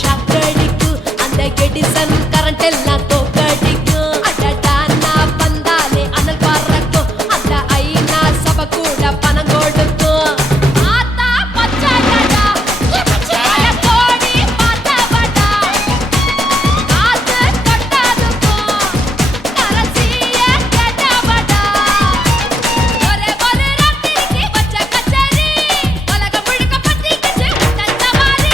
ஷாக்கடிக்கும் அந்த Edison current எல்லாம் தோக்கடிக்கும் அடடா நான் வந்தாலே அனல் பறக்கும் அந்த ஐநா சபை கூட பணம் கொடுக்கும் ஆத்தா பச்சடடா பச்சைய கோடி பார்த்தவடா காத்து கொட்டதுக்கும் கரசிய கேட்டவடா ஒரே ஒரு ராத்திரிக்கு வச்ச கச்சேரி உலகம் முழுக்க பத்திக்கிச்சு உட்டன் சவாரி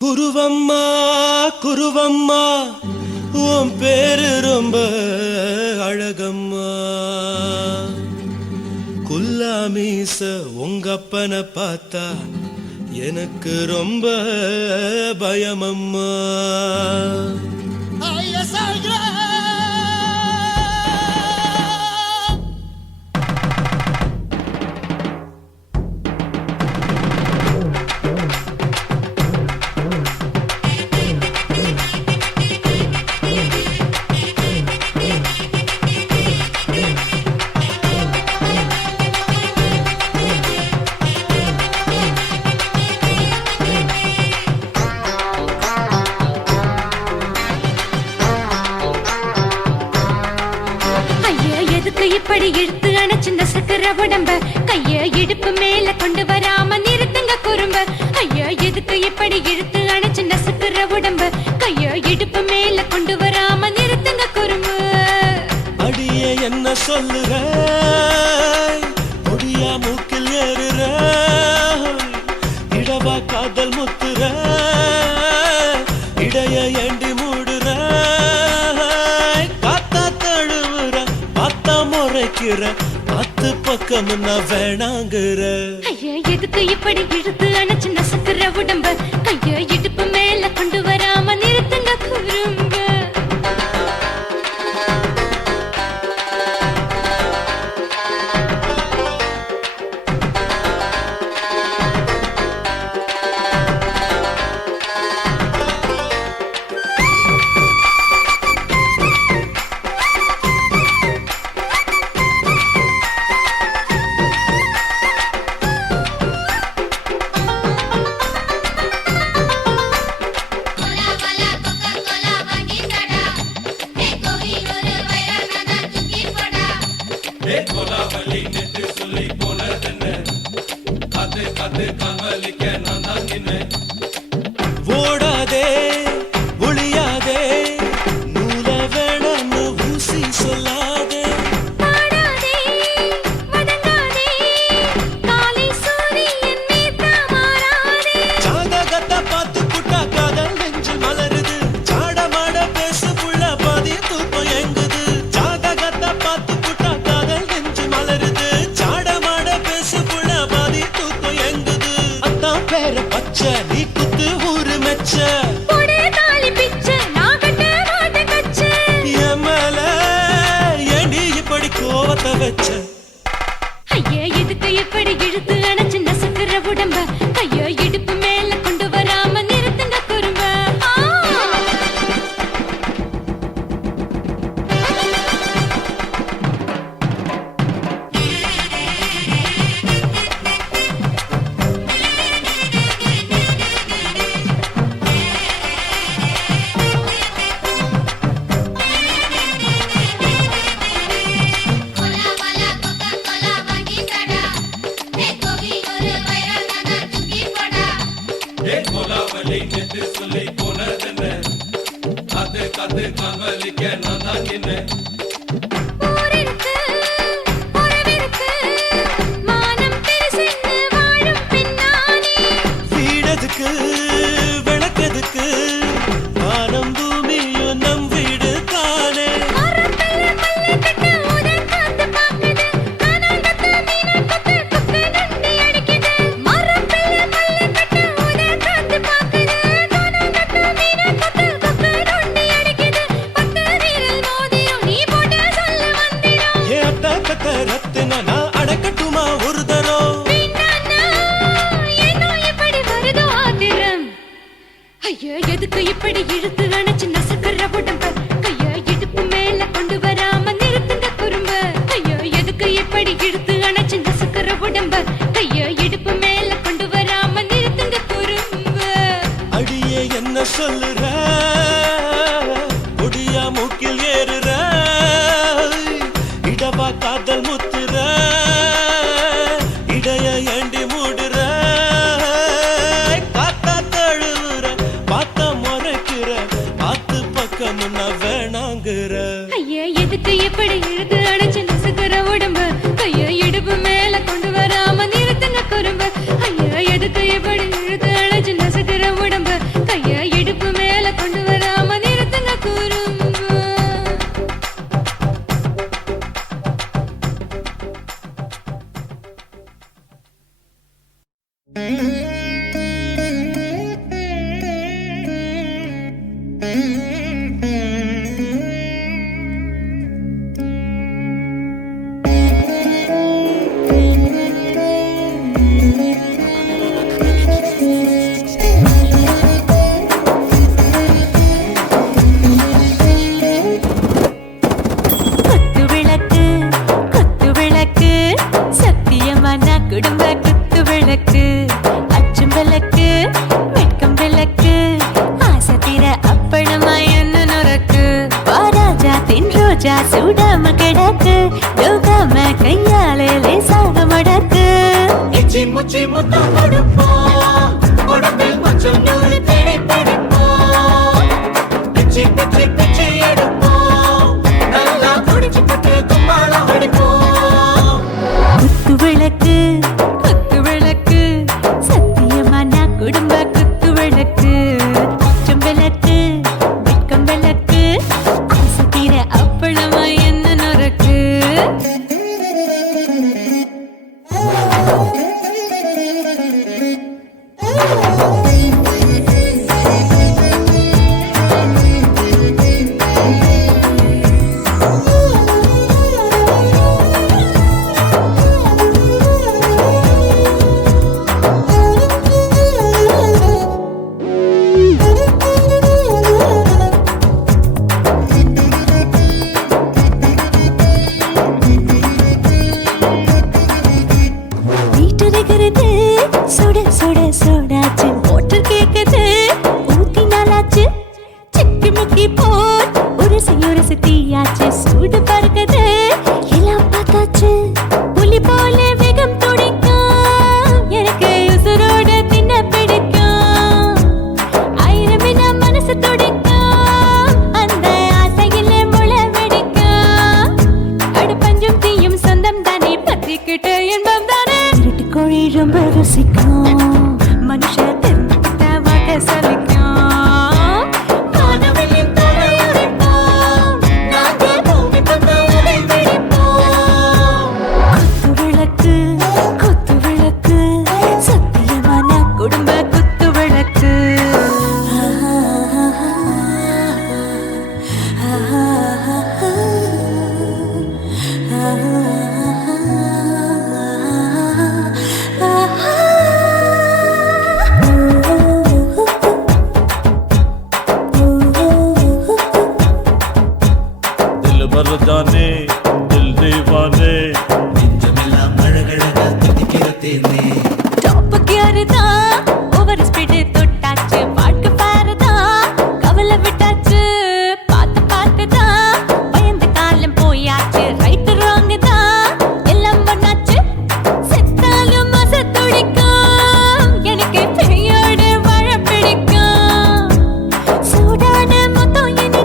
குருவம்மா குருவம்மா உன் பேரு ரொம்ப அழகம்மா குல்லாமீச உங்க அப்பனை பார்த்தா எனக்கு ரொம்ப பயமம்மா இப்படி இழுத்து அணைச்சு நசுக்கிற உடம்ப கைய இடுப்பு மேல கொண்டு வராம நிறுத்துங்க குறும்ப ஐயா எதுக்கு இப்படி இழுத்து அணைச்சு நசுக்கிற உடம்ப கைய இடுப்பு மேல கொண்டு வராம நிறுத்துங்க குறும்பு அடியே என்ன சொல்லுற ஒடியா மூக்கில் ஏறுற இடவா காதல் முத்துற இடைய ஏண்டி மூடுற காத்தா தழுவுற பார்த்தா முறைக்கிற பத்து பக்கம் நான் வேணாங்குற ஐயா எதுக்கு இப்படி இழுத்து அணைச்சு நசுக்கிற உடம்ப கைய இடுப்பு மேல கொண்டு வராம நிறுத்துங்க குறும்ப காத்து காத்து காவலிக்க நான் தான் நின்னேன். ஊரிருக்கு, உறவிருக்கு, மானம் பெருசென்று வாழும் பெண்ணானே. வீடதுக்கு விளக்கதுக்கு வானம் பூமியும் நம் வீடு தானே. மரத்துல மல்லு கட்டு உதர் காத்து பாக்குது, கானாங்கத்து மீனை கொத்து கொக்கு நொண்டி அடிக்குது. மரத்துல மல்லு கட்டு உதர் காத்து பாக்குது, கானாங்கத்து மீனை கொத்து கொக்கு நொண்டி அடிக்குது. பத்து வீரல் மோதிரம் நீ போட்டு சொல்ல வந்திடும். ஏ அத்த கத்த ரத்தின நான் அடக்கட்டுமா ஒரு தரம். வேண்டாண்ணா, ஏனோ இப்படி வருதோ ஆத்திரம். ஐயோ, எதுக்கு இப்படி இழுத்து அணைச்சு நசுக்குற உடம்ப? கைய இடுப்பு மேல கொண்டு வராம நிறுத்துங்க குறும்ப. ஐயோ, எதுக்கு இப்படி இழுத்து அணைச்சு நசுக்குற உடம்ப? கைய இடுப்பு மேல கொண்டு வராம நிறுத்துங்க குறும்ப. அடியே என்ன சொல்லுற, முடியா மூக்கில் ஏறுற, இடவா காதல் முத்துற, இடைய ஏண்டி மூடுற, காத்தா தழுவுற, பார்த்த முறைக்கிற, பார்த்து பக்கம் நான் வேணாங்கிற. ஐயா, எதுக்கு இப்படி இழுத்து அணைச்சு நசுக்குற உடம்ப? கைய இடுப்பு மேல கொண்டு வராம நிறுத்துங்க குறும்ப. ஐயா, எதுக்கு இப்படி இழுத்து அணைச்சு நசுக்குற உடம்ப? கைய இடுப்பு மேல கொண்டு வராம நிறுத்துங்க குறும்ப. குத்து விளக்கு, குத்து விளக்கு, சத்தியமான குடும்ப குத்து விளக்கு. அச்சும் விளக்கு, வெட்கம் விளக்கு, ஆசை தீர அப்பளமா என்ன நுறக்கு. வாராஜா தின் ரோஜா சூடாம கிடக்கு, யோகாம கையாலே லேசாக மடக்கு. இச்சி முச்சி முத்தம் கொடுப்போம், உடம்பில் கொஞ்சம் நூறு தேடி பிடிப்போம். பிச்சி பிச்சி பிச்சி எடுப்போம், நல்லா குடிச்சு பட்டு கும்மாளம் அடிப்போம். குத்து விளக்கு, குத்து விளக்கு, சத்தியமான குடும்ப குத்து விளக்கு. அச்சம் விளக்கு, வெட்கம் விளக்கு, ஆசை தீர அப்பளமா என்ன நுறக்கு. வீட்டுகிறது சுட சுட சோடாச்சு, மோட்டர் கேக்குது ஊத்தி நாளாச்சு. சிக்கி முக்கி போர் உரசி தீயாச்சு, சூடு பறக்குது எல்லாம் பார்த்தாச்சு. புலி போல வேகம் துடிக்கும், எனக்கு உசுரோட தின்ன பிடிக்கும். ஆயிரம் வினா மனசு துடிக்கும், அந்த ஆசையில முளை வெடிக்கும். அடுப்பஞ்சும் தீயும் சொந்தம் தானே, பத்திக்கிட்ட இன்பம் தானே. இருட்டு கோழி ரொம்ப ருசிக்கும், மனுஷ தெரிஞ்சுக்கிட்ட வாக்க சலிக்கும். வானவெளியின் தலை உடைப்போம், நாங்க பூமி பந்த உலை வெடிப்போம். குத்து விளக்கு, குத்து விளக்கு, சத்தியமான குடும்ப குத்து விளக்கு. दिल भर जाने दिल दीवाने, நெஞ்சமெல்லாம் அழகழகா துடிக்கிறதேனே. டாப் கியர் தான், ஓவர் ஸ்பீடு தொட்டாச்சு, வாழ்க்கை பாரு தான், கவலை விட்டாச்சு. பார்த்து பார்த்து தான், பயந்து காலம் போயாச்சு. ரைட்டு ராங்கு தான், எல்லாம் பண்ணாச்சு. செத்தாலும் மச துடிக்கும், எனக்கு பெரியோடு வாழ பிடிக்கும். சூடான மொத்தம் என்ன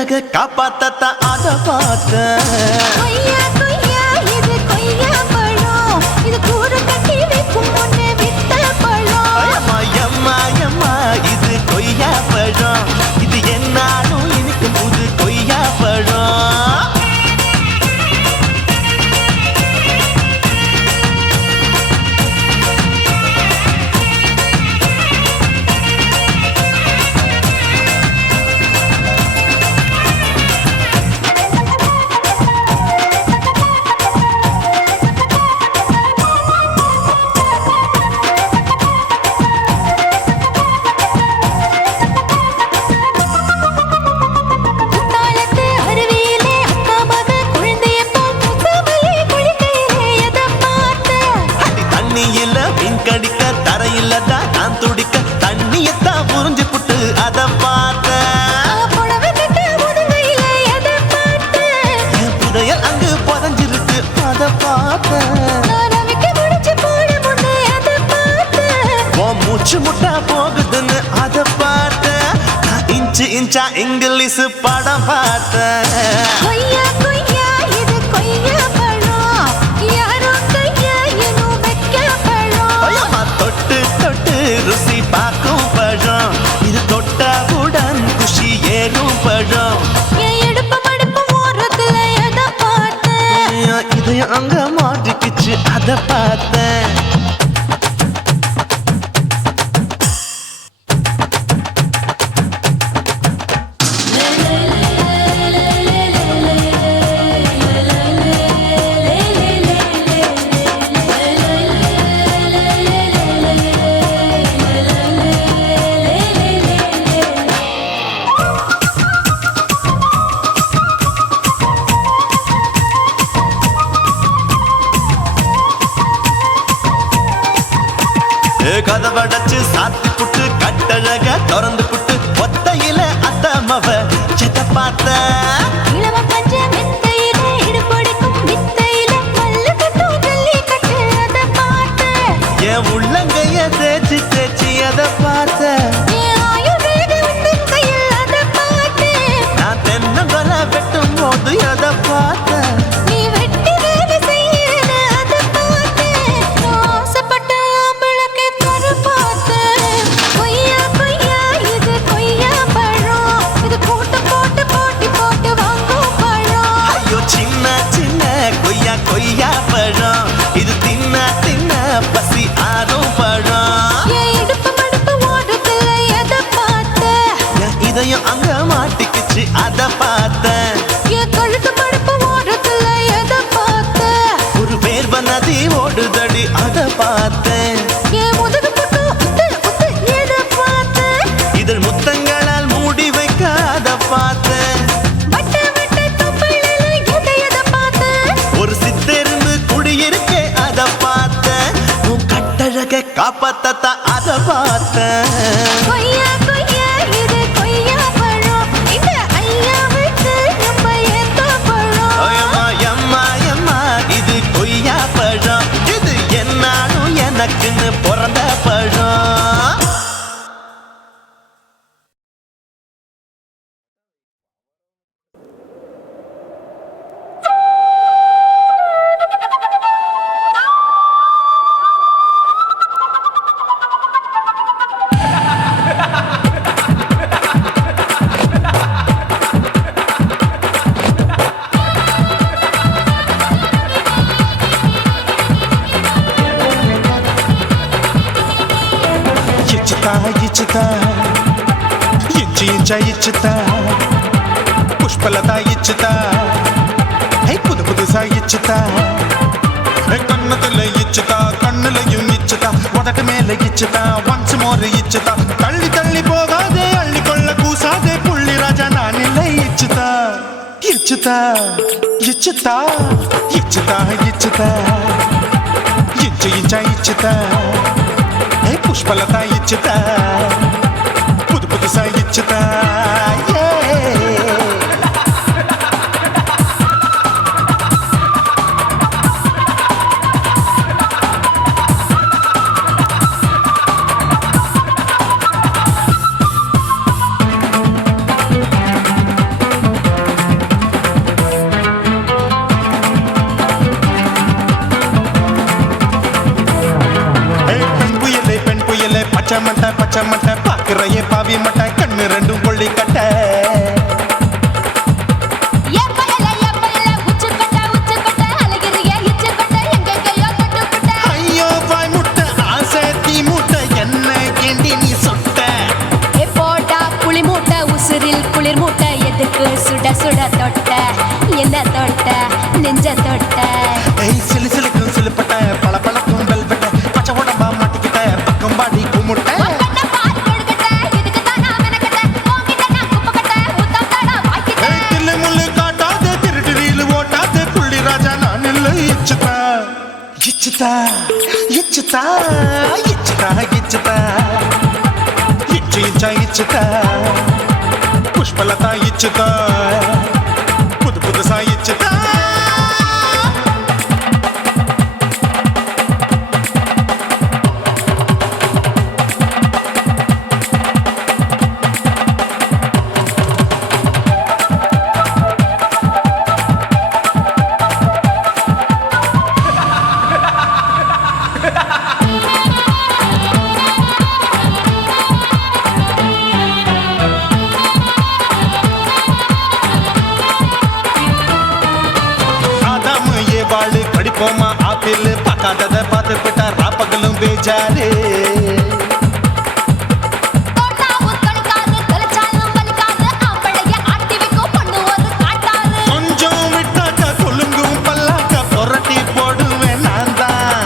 கட்டழக காப்பாத்தத்தான் அத பார்த்தேன். கொய்யா கொய்யா இது கொய்யா பழம், இது கூறு கட்டி வைக்கும் முன்னே வித்த பழம். அம்மா எம்மா எம்மா இது கொய்யா பழம், இது என்னாலும் இனிக்கும் புது கொய்யா பழம். குத்தாலத்து அருவியிலே அக்கா மக குழந்தைய போல் முகமலே குளிக்கையிலே எதை பார்த்தேன். அடி தண்ணியில மீன் கடிக்க தரையில தான் நான் துடிக்க தண்ணியத்தான் புரிஞ்சு புட்டு அத பார்த்தேன். புடவை கட்ட முதுகையிலே எதை பார்த்தேன். என் புதையல் அங்கு புதஞ்சிருக்கு அத பார்த்தேன். நான் ரவிக்கு முடிச்சு போட முன்னே எதை பார்த்தேன். உன் மூச்சு முட்டா போகுதுன்னு அத பார்த்தேன். நான் இன்ச்சு இன்ச்சா இங்கிலீஷ் படம் பார்த்தேன். கொய்யா கொய்யா இது கொய்யா பழம், யாரோ கையா இன்னும் வைக்க பழம். ஐயம்மா தொட்டு தொட்டு ருசி பார்க்கும் பழம், இது தொட்டவுடன் குஷி ஏறும் பழம். என் இடுப்பு மடுப்பு ஓரத்துல எதை பார்த்தேன். என் இதயம் அங்க மாட்டிக்கிச்சு அத பார்த்தேன். கதவடைச்சு சாத்தி புட்டு கட்டழக திறந்து புட்டு ஒத்தையில அத்தமவ செத்த பார்த்த. இளவ பஞ்ச மெத்தையில இடுப்படிக்கும் வித்தையில மல்லு கட்டும் ஜல்லி கட்டு அதை பார்த்தேன். என் உள்ளங்கைய தேய்ச்சி தேய்ச்சி அத பார்த்த. என் ஆயுர்வேத உந்தன் கையில் அதை பார்த்தேன். நான் தென்னங்கொலை வெட்டும் போது அத பார்த்த. நீ வெட்டி வேலை செய்யறத அதை பார்த்தேன். நான் ஆசைப்பட்ட ஆம்பளுக்கு தர பார்த்தேன். கொய்யா கொய்யா இது கொய்யா பழம், இது கூட்டு போட்டு போட்டி போட்டு வாங்கும் பழம். ஐயோ சின்ன சின்ன கொய்யா கொய்யா பழம், இது தின்ன தின்ன பசி ஆறும் பழம். என் இடுப்பு மடுப்பு ஓரத்துல எதை பார்த்தேன். என் இதயம் அங்க மாட்டிக்கிச்சு அத பார்த்தேன். என் கழுத்து மடுப்பு ஓரத்துல எதை பார்த்தேன். ஒரு வேர்வ நதி ஓடுதடி அத பார்த்தேன். என் முதுகு பக்கம் உத்து உத்து எதை பார்த்தேன். இதழ் முத்தங்களால் மூடி வைக்க அத பார்த்தேன். வட்ட வட்ட தொப்பையில எதை பார்த்தேன். ஒரு சித்தெருந்து குடியிருக்கே அத பார்த்தேன். உன் கட்டழக காப்பாத்தத்தான் அத பார்த்தேன். கொய்யா கொய்யா இது கொய்யா பழம், இந்த ஐயாவுக்கு நம்ம ஏத்த பழம். ஐயம்மா எம்மா எம்மா இது கொய்யா பழம், இது என்னாலும் எனக்குன்னு பிறந்த பழம். ఇచ్చితా ఇచ్చితా ఇంచి ఇంచ ఇచ్చితా పుష్పలత ఇచ్చితా హై புது புதுசா இச்சுதா கண்ணத்துல இச்சுதா கண்ணுலையும் இச்சுதா உதட்டு மேல இச்சுதா ஒன்ஸ் மோர் இச்சுதா தள்ளி தள்ளி போகாதே அள்ளி கொள்ள கூசாதே புள்ளி ராஜா நான் இல்லை இச்சுதா இச்சுதா இச்சுதா இச்சுதா இச்சுதா ఇంచు ఇంచ ఇచ్చుతా ఏ పుష్పలత ఇచ్చుతా పుదు పుదుసా ఇచ్చుతా பச்சை மட்டை பாக்குறையே பாவி மட்டை கண்ணு ரெண்டும் கொள்ளி கட்ட ஐயோ பாய் முட்டை ஆசை தீ முட்டை என்ன கேண்டி நீ சொட்ட குளிர் மூட்டை எதுக்கு சுட சுட தொட்ட என்ன தொட்ட நெஞ்ச தொட்ட ஏய் சிலு சிலுக்கும் சிலுப்பட்ட பல பழக்கும் வெல்வெட்ட பச்சை உடம்பா மாட்டிக்கிட்ட பக்கம் பாடி குமுட்ட ஏய் தில்லு முள்ளு காட்டாதே திருட்டு ரீலு ஓட்டாதே புள்ளி ராஜா நான் இல்லை இச்சுதா இச்சுதா இச்சுதா இச்சுதா இச்சுதா இச்சு இச்சா இச்சுதா புஷ்பலதா இச்சுதா புது புதுசா இச்சுதா வாழு கடிப்போமா ஆப்பிள் பார்க்காதத பார்த்து விட்டா ராப்பகலும் பேஜாரு கொஞ்சம் விட்டாக்க கொலுங்கும் பல்லாக்க புரட்டி போடுவேன் நான் தான்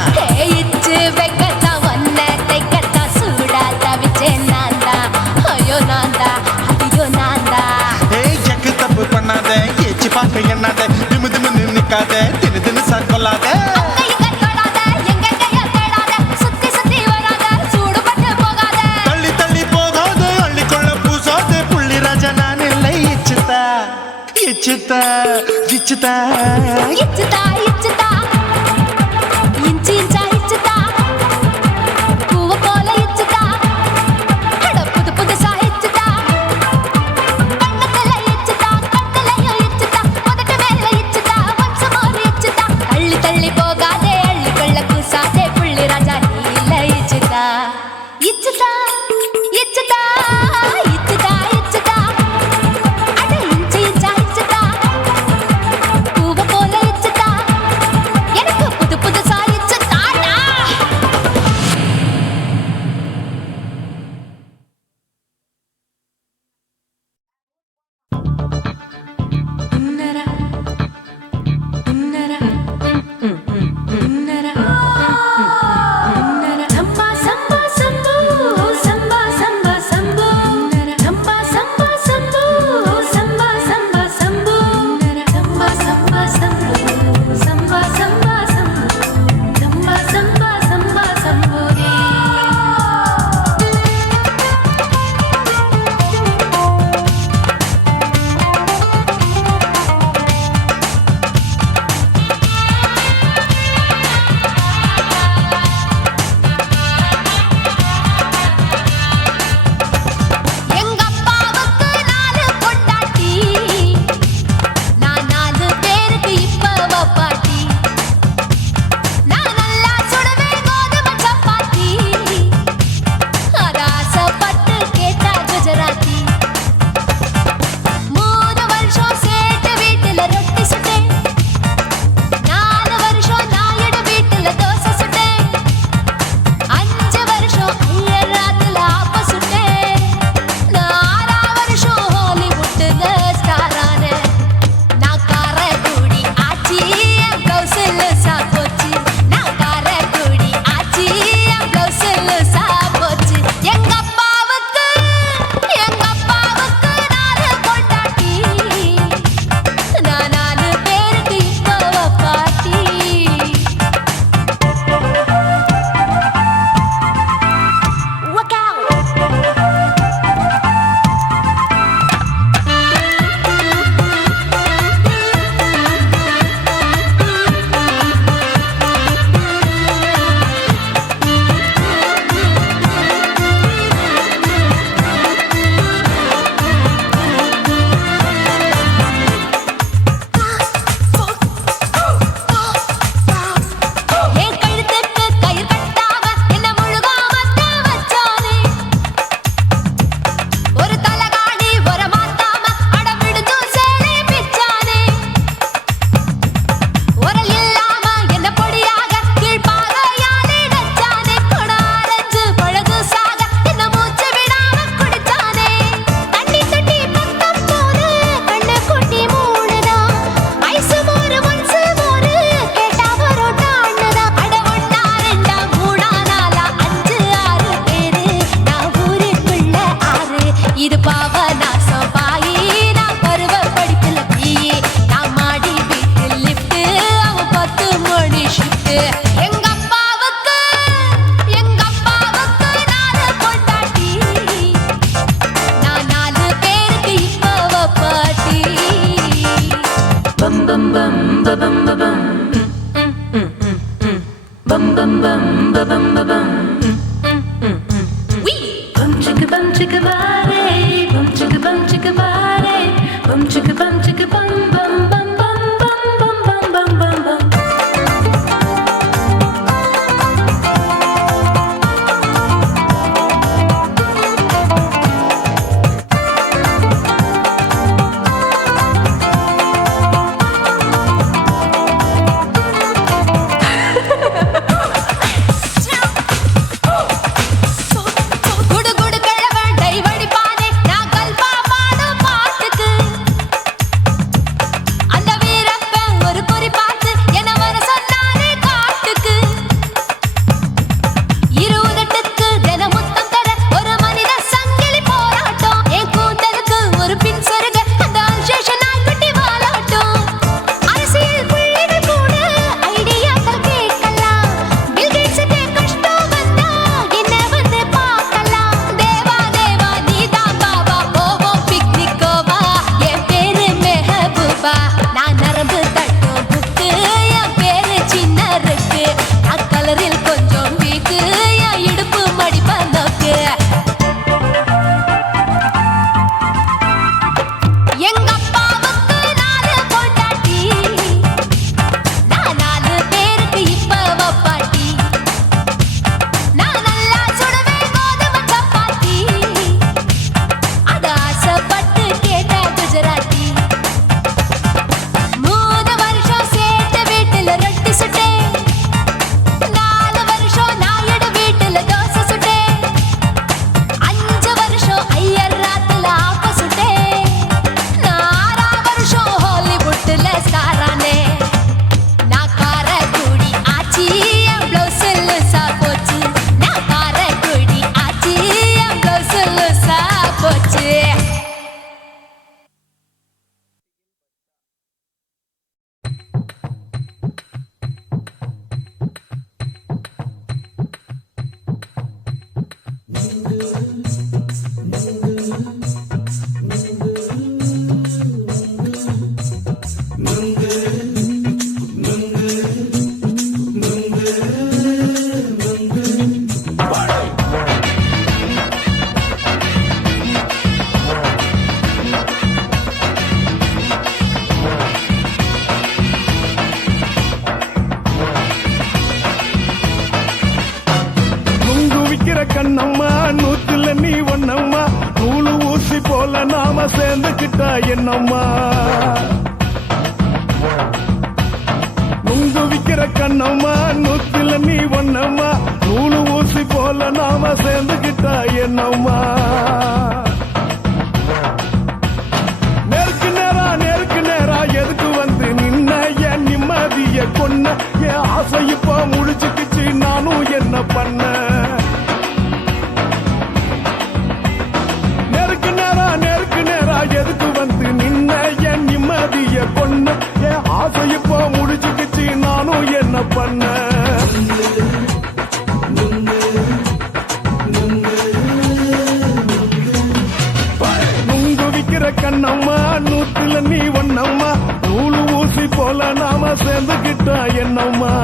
ஏய் எக்கு தப்பு பண்ணாத ஏச்சி பார்க்க எண்ணாத திமு திமுன்னு நிக்காத தினு தினு சார் கொள்ளாத தள்ளி தள்ளி போகாத அள்ளிக்கொள்ள பூசாத புள்ளி ராஜா நான் இல்லை இச்சுதா இச்சுதா இச்சுதா பூவ போல இச்சுதா பாபநாசம் பாயி நான் பருவ படிப்புல தீயே நான் மாடி வீட்டில் லிஃப்ட் அவன் 10 மணி ஷிஃப்ட் எங்க அப்பாவுக்கு நாலு பொண்டாட்டி நான் 4 பேருக்கு இப்ப பாட்டி பம் பம் பம் பம் பம் bum bum bum bum bum bum bum chicka body bum chicka body bum chicka bum bum bum bum bum bum bum bum bum குடு குடு கிழவன் டை வடிப்பானே நான் கல்பா பாடும் பாட்டுக்கு அந்த வீரப்பன் ஒரு குறி பார்த்து என்ன வர சொன்னானே காட்டுக்கு 28க்கு தினமுத்தம் தர ஒரு மனித சங்கிலி போராட்டம் என் கூந்தலுக்கு ஒரு பின் சொருக அந்த அல்சேஷன் நாய்க்குட்டி வாலாட்டும் அரசியல் புள்ளிகள் கூட ஐடியாக்கள் கேட்கலாம் பில் கேட்ஸுக்கு கஷ்டம் வந்தா என்ன வந்து பார்க்கலாம் தேவா தேவா நீதான் பாபா போவோம் பிக்னிக்கோவா என் பேரு மெஹபூபா நான் நரம்பு தட்டும் புக்கு என் பேரு சின்ன இருக்கு நான் கலரில் கொஞ்சம் வீக்கு என் இடுப்பு மடிப்ப நோக்கு எங்க அப்பாவுக்கு 4 பொண்டாட்டி நான் 4 பேருக்கு இப்ப பாட்டி நான் நல்லா சுடுவேன் கோதுமை சப்பாத்தி அது ஆசைப்பட்டு கேட்டா குஜராத்தி 3 வருஷம் சேர்த்த வீட்டுல ரொட்டி சுட்டேன் 4 வருஷம் நாயுடு வீட்டுல தோசை சுட்டேன் 5 வருஷம் ஐயர் ராத்துல ஆப்ப சுட்டேன் நான் 6 வருஷம் ஹாலிவுட்ல ஸ்டாரானே நான் காரக்குடி ஆச்சி என் ப்ளவுஸ் லூசா போச்சு நான் காரக்குடி ஆச்சி என் ப்ளவுஸ் லூசா போச்சு நுங்கு விக்கிற கண்ணம்மா நூத்துல நீ ஒன்னம்மா நூலு ஊசி போல நாம சேர்ந்துக்கிட்டா என்னம்மா நுங்கு விக்கிற கண்ணம்மா நூத்துல நீ ஒன்னம்மா நூலு ஊசி போல நாம சேர்ந்துக்கிட்டா என்னம்மா நேருக்கு நேரா எதுக்கு வந்து நின்ன என் நிம்மதிய கொன்ன என் ஆசை இப்ப முடிச்சுக்கிச்சு நானும் என்ன பண்ண நேருக்கு நேரா எதுக்கு வந்து நின்ன என் நிம்மதிய கொன்ன என் ஆசை இப்ப முடிச்சுக்கிச்சு நானும் என்ன பண்ண நுங்கு விக்கிற கண்ணம்மா நூத்துல நீ ஒன்னம்மா நூலு ஊசி போல நாம சேர்ந்துக்கிட்டா என்னம்மா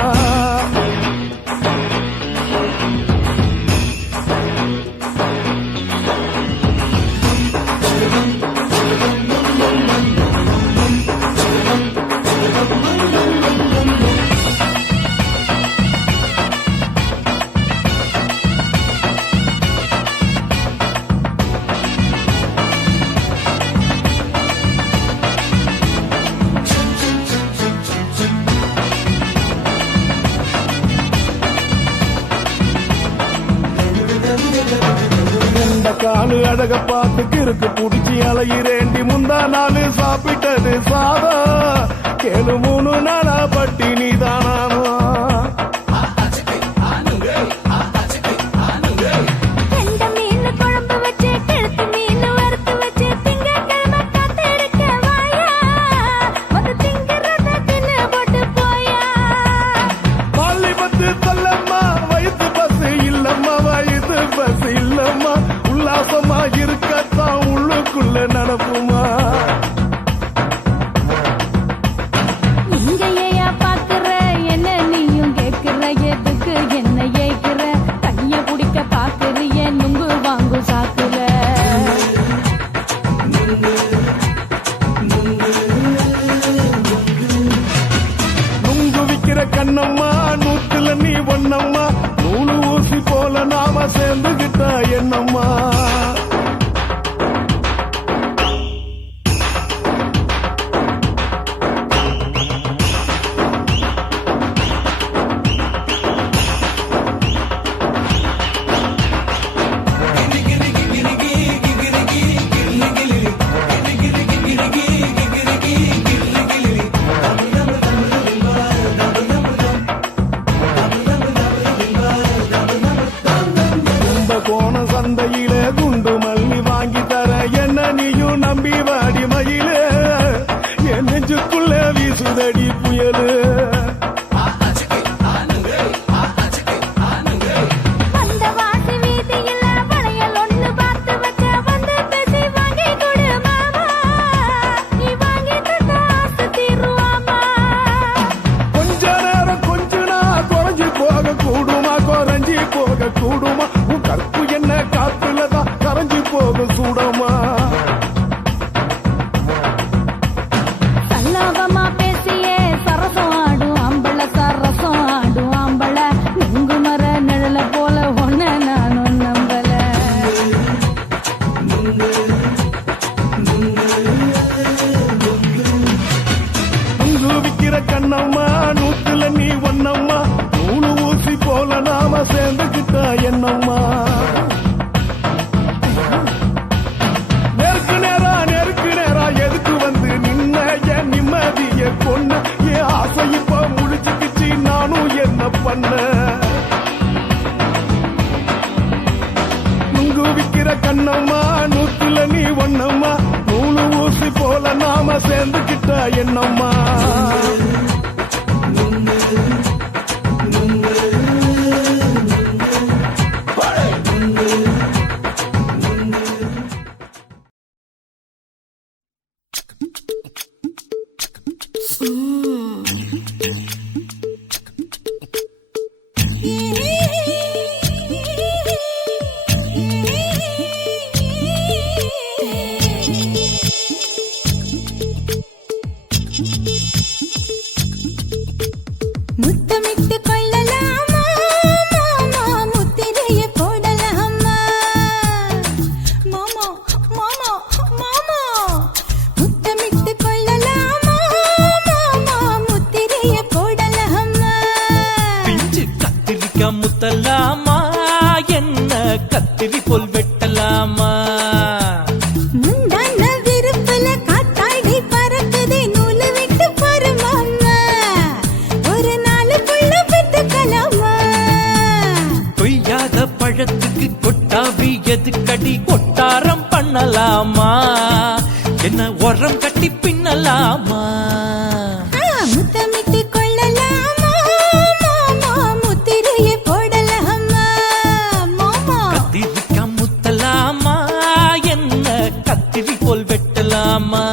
காலு அழக பார்த்து கிறுக்கு புடிச்சு அலையிறேண்டி முந்தா நாலு சாப்பிட்டது சாதம் கேளு 3 நாளா பட்டினி தானானோ கெண்ட மீன் குழம்பு வச்சு கெளுத்து மீன் வறுத்து வச்சு நினப்புமா இங்கேயா பாக்குற என்ன நீயும் கேக்குற எதுக்கு என்ன ஏக்குற கைய பிடிக்க பாக்குறிய நுங்கு வாங்கு சாக்குற நுங்கு விக்கிற கண்ணம்மா நூத்துல நீ ஒண்ணம்மா நூலு ஊசி போல நாம சேர்ந்துகிட்டா என்னம்மா கோண சந்தையில குண்டு மல்லி வாங்கி தர என்ன நீயும் நம்பி வாடி மயில என் நெஞ்சுக்குள்ள வீசுதடி புயலு அந்த வாசி வீதியில வளையல் ஒண்ணு பார்த்து வச்ச வந்து பேசி வாங்கி கொடு மாமா நீ வாங்கி தந்த ஆசை தீருவாமா கொஞ்ச நேரம் கொஞ்ச நான் குறைஞ்சி போக கூடுமா குறைஞ்சி போக கூடுமா உன் கற்பு என்ன காத்துலதான் கரைஞ்சி போக சூடமா சல்லாபமா பேசியே சரசம் ஆடும் ஆம்பள சரசம் ஆடும் ஆம்பள நுங்கு மர நிழல போல ஒன்ன நானும் நம்பல நுங்கு விக்கிற கண்ணம்மா நூத்துல நீ ஒண்ணம்மா நூலு ஊசி போல நாம சேர்ந்துகிட்டா என்னம்மா நெருக்கு நேரா எதுக்கு வந்து நின்ன என் நிம்மதிய கொன்ன என் ஆசை இப்ப முடிச்சுக்கிச்சு நானும் என்ன பண்ண நுங்கு விக்கிற கண்ணம்மா நூத்துல நீ ஒண்ணம்மா நூலு ஊசி போல நாம சேர்ந்துகிட்டா என்னம்மா முத்தமிட்டு கொள்ளலாமா மாமா முத்திரைய போடலாமா மாமா மாமா மாமா முத்தமிட்டு கொள்ளலாமா மாமா முத்திரைய போடலாமா பிஞ்சு கத்திரிக்காய் முத்தலாமா என்ன கத்திரி போல் வெட்டலாமா முந்தான விருப்பல காத்தாடி பறக்குதே நூலு விட்டு பாரு மாமா ஒரு நாளுக்குள்ள பெத்துக்கலாமா கொய்யாத பழத்துக்கு கொட்டாவி எதுக்கடி கொட்டாரம் பண்ணலாமா என்ன உரம் கட்டி பின்னலாமா முத்தமிட்டு கொள்ளலாமா மாமா முத்திரைய போடலாமா மாமா கத்திரிக்காய் முத்தலாமா என்ன கத்திரி போல் வெட்டலாமா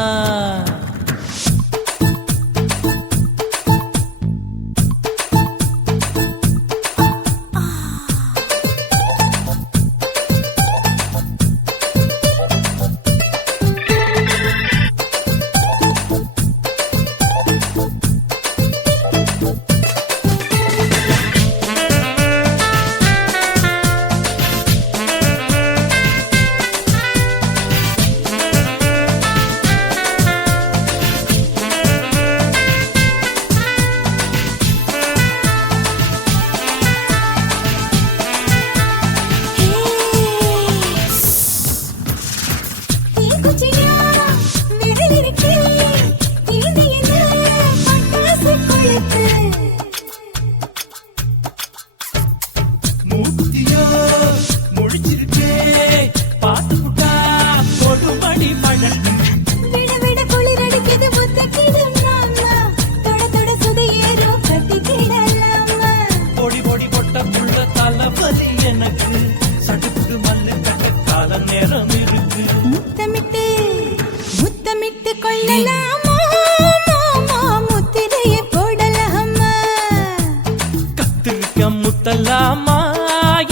மூத்தியோ முடிச்சிருக்கே பாத்து புட்டா கொடுமடி மழை விட விட குளிர் அடிக்குது முத்தக்கிடும் மாமா தொட தொட சுதையேறோ கட்டிக்கிடலாமா பொடி பொடி பொட்ட புள்ள தலைவலி எனக்கு சடுக்கு மல்லு கட்ட காலம் நேரம் இருக்கு முத்தமிட்டு கொள்ளலாமா மாமா முத்திரையை போடலாமா கத்திரிக்க முத்தலாமா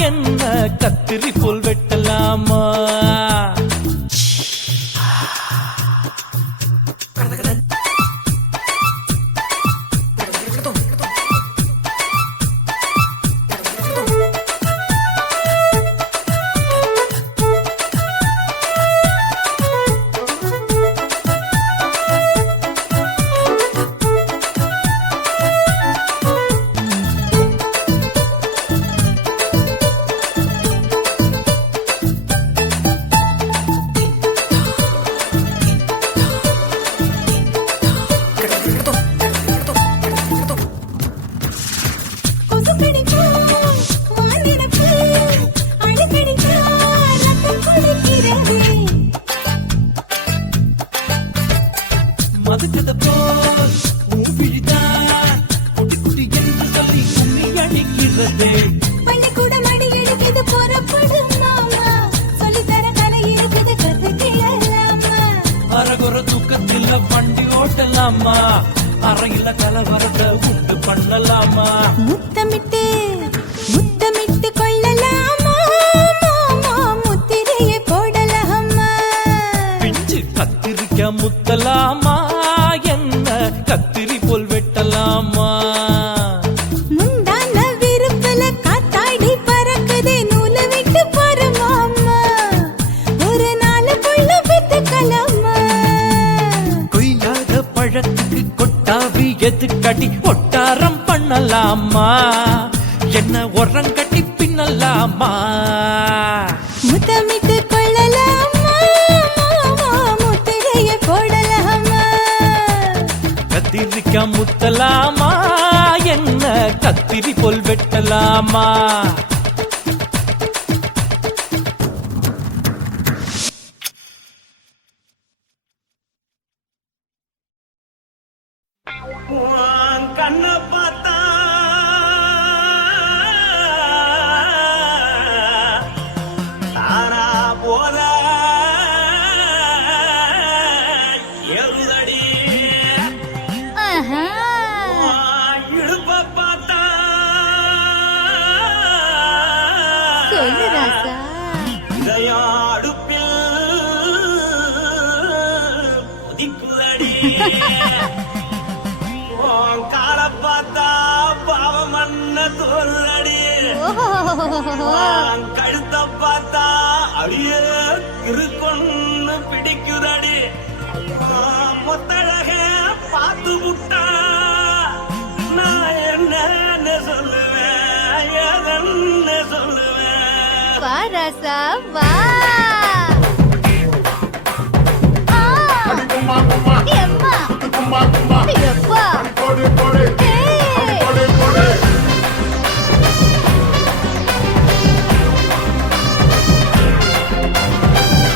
என்ன கத்திரி போல் வெட்டலாமா கொசு கடிச்சா வானிடப்பு அடிக்கடிச்சா ரத்தம் குடிக்கிறதே மதுக்கத போல் ஊவிழிதான் குட்டி குட்டி என்று சொல்லி கும்மி அடிக்கிறதே பள்ளிக்கூடம் அடி எடுக்குது புறப்படும் மாமா சொல்லித்தர கலை இருக்குது கத்துக்கலாமா அரகுற தூக்கத்தில் வண்டி ஓட்டலாமா அறையில கலவரத்தை உண்டு பண்ணலாமா முத்தமிட்டு முத்தமிட்டு கொள்ளலாமா மாமா முத்திரையை போடலாமா பிஞ்சு கத்திரிக்க முத்தலாமா என்ன கத்திரி போல் வெட்டலாமா முந்தான விருப்பல காத்தாடி பறக்குதே நூலை விட்டு போற மாமா ஒரு நாளுக்குள்ள வித்துக்கலாமா கொய்யாத பழத்துக்கு கொட்டாவி எதுக்கடி ஒட்டாரம் பண்ணலாமா என்ன உரங்கட்டி பின்னலாமா முத்தமிட்டு கொள்ளலாமா மாமா முத்திரையை போடலாமா கத்திரிக்க முத்தலாமா என்ன கத்திரி போல் வெட்டலாமா கண்ண பார்த்தா தானா போல எழுதடி இழுப்ப பார்த்தா சொல்லு ராசா இதயம் அடுப்பில் உதிக்குதடி கால பார்த்தா பாவம் மண்ண தோல்றடி கழுத்த பார்த்தா அடியே இருக்குன்னு பிடிக்குதடி மொத்தழக பார்த்து விட்டா நான் என்ன சொல்லுவேன் எதன்னு சொல்லுவேன் வா ராசா வா எம்மா எப்பா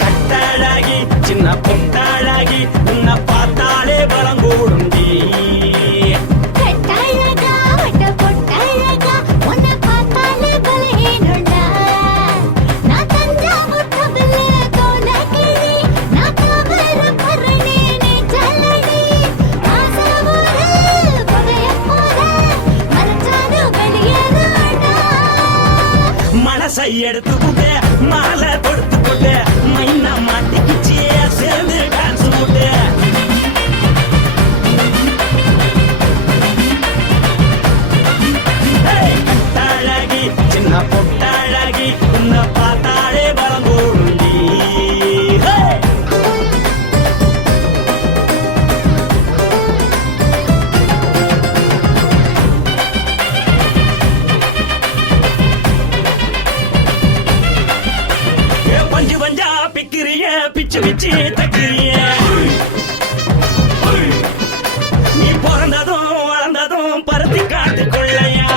கட்டாழகி சின்ன பொட்டாழகி உன்னை பார்த்தாலே பலம் கூடுண்டி கட்டாழகா வட்ட பொட்டாழகா உன்னை பார்த்தாலே பலஹீனண்டா நான் தஞ்சாவூர் கபிலே கோலகிரி நான் காவர பரணி நீ ஜல்லடி ஆசவூரு புகைய போற மரச்சாரு வெளியேறாடா மனசை எடுத்துக்கிட்டு மாலை கொடுத்துக்கிட்டு மைனா மாட்டிக்கிச்சு சேர்ந்து டான்ஸ் போட்டு கட்டாழகி சின்ன பொட்டாழகி உன்னை பார்த்தாலே பலம் கூடுண்டி பஞ்சு பஞ்சா பிக்கிறிய பிச்சு பிச்சு தக்கிறிய நீ பிறந்ததும் வளர்ந்ததும் பருத்தி காட்டுக்குள்ளையா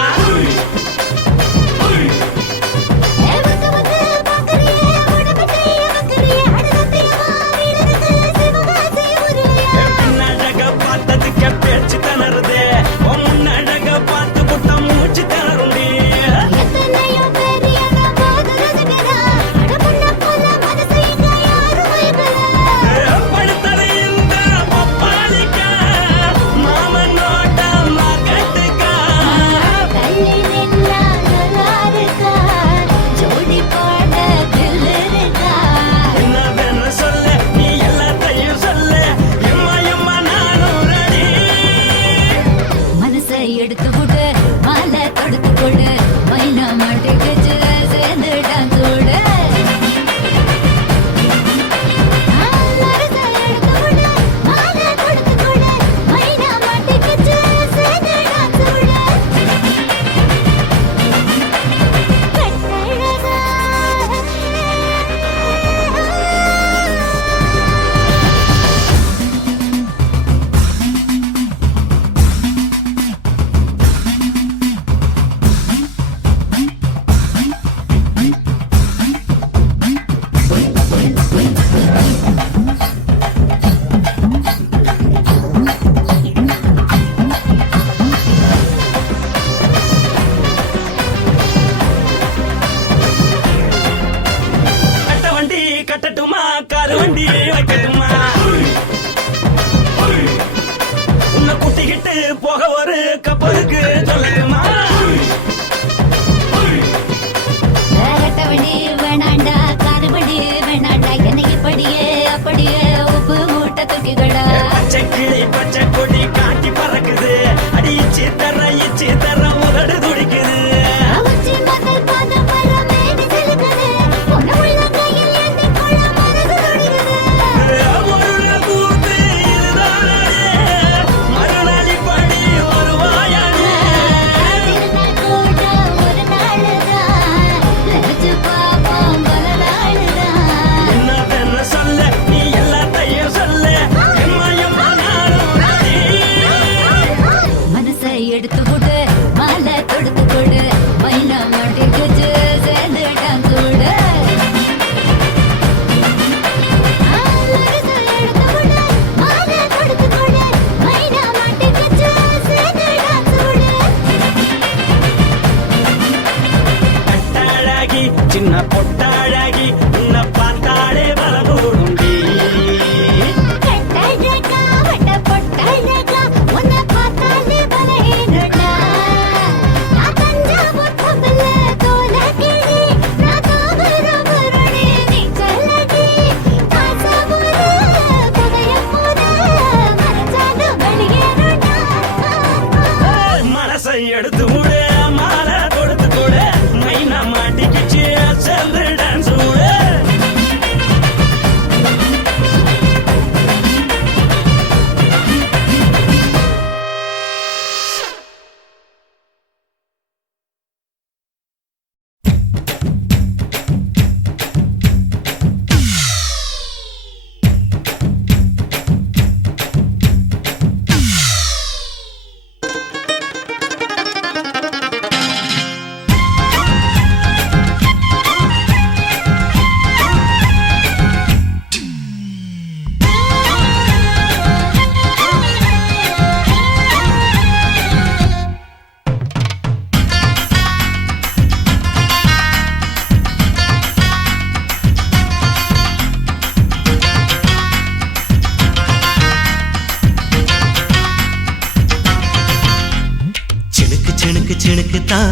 சிணுக்கு தான்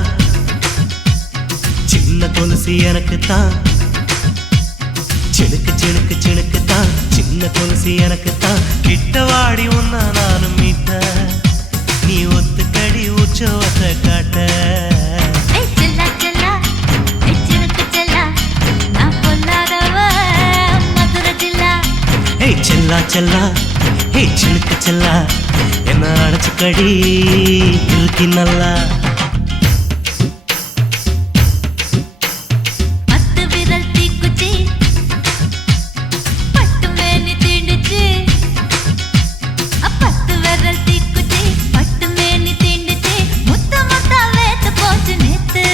சின்ன கொலுசு எனக்கு தான் சிணுக்கு தான் சின்ன கொலுசு எனக்கு தான் கிட்ட வாடி உன்னா நானும் மீட்ட நீ ஒத்துக்கடி உற்சவத்தை காட்ட செல்லா செல்லா சினுக்கு செல்லா நான் பொல்லாதவ மதுரை ஜில்லா செல்லா செல்லா சிணுக்கு செல்லா என்ன அடைச்சுக்கடி இழுக்கி நல்லா பத்து விரல் தீக்குச்சி பட்டு மேனி தீண்டுச்சு பத்து விரல் தீக்குச்சி பட்டு மேனி தீண்டுச்சு முத்த முத்த வேத்து போச்சு நேத்து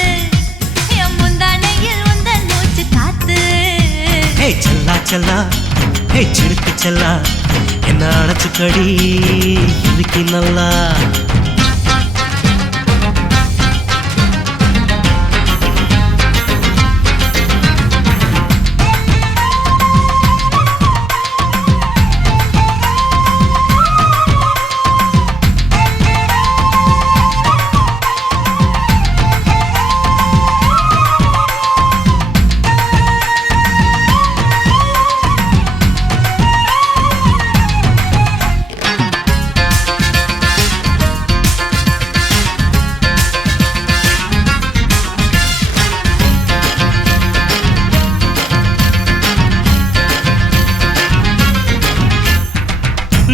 என் முந்தானையில் உந்தன் மூச்சு காத்து செல்லா செல்லா சிணுக்கு செல்லா என்ன அடைச்சுக்கடி இழுக்கி நல்லா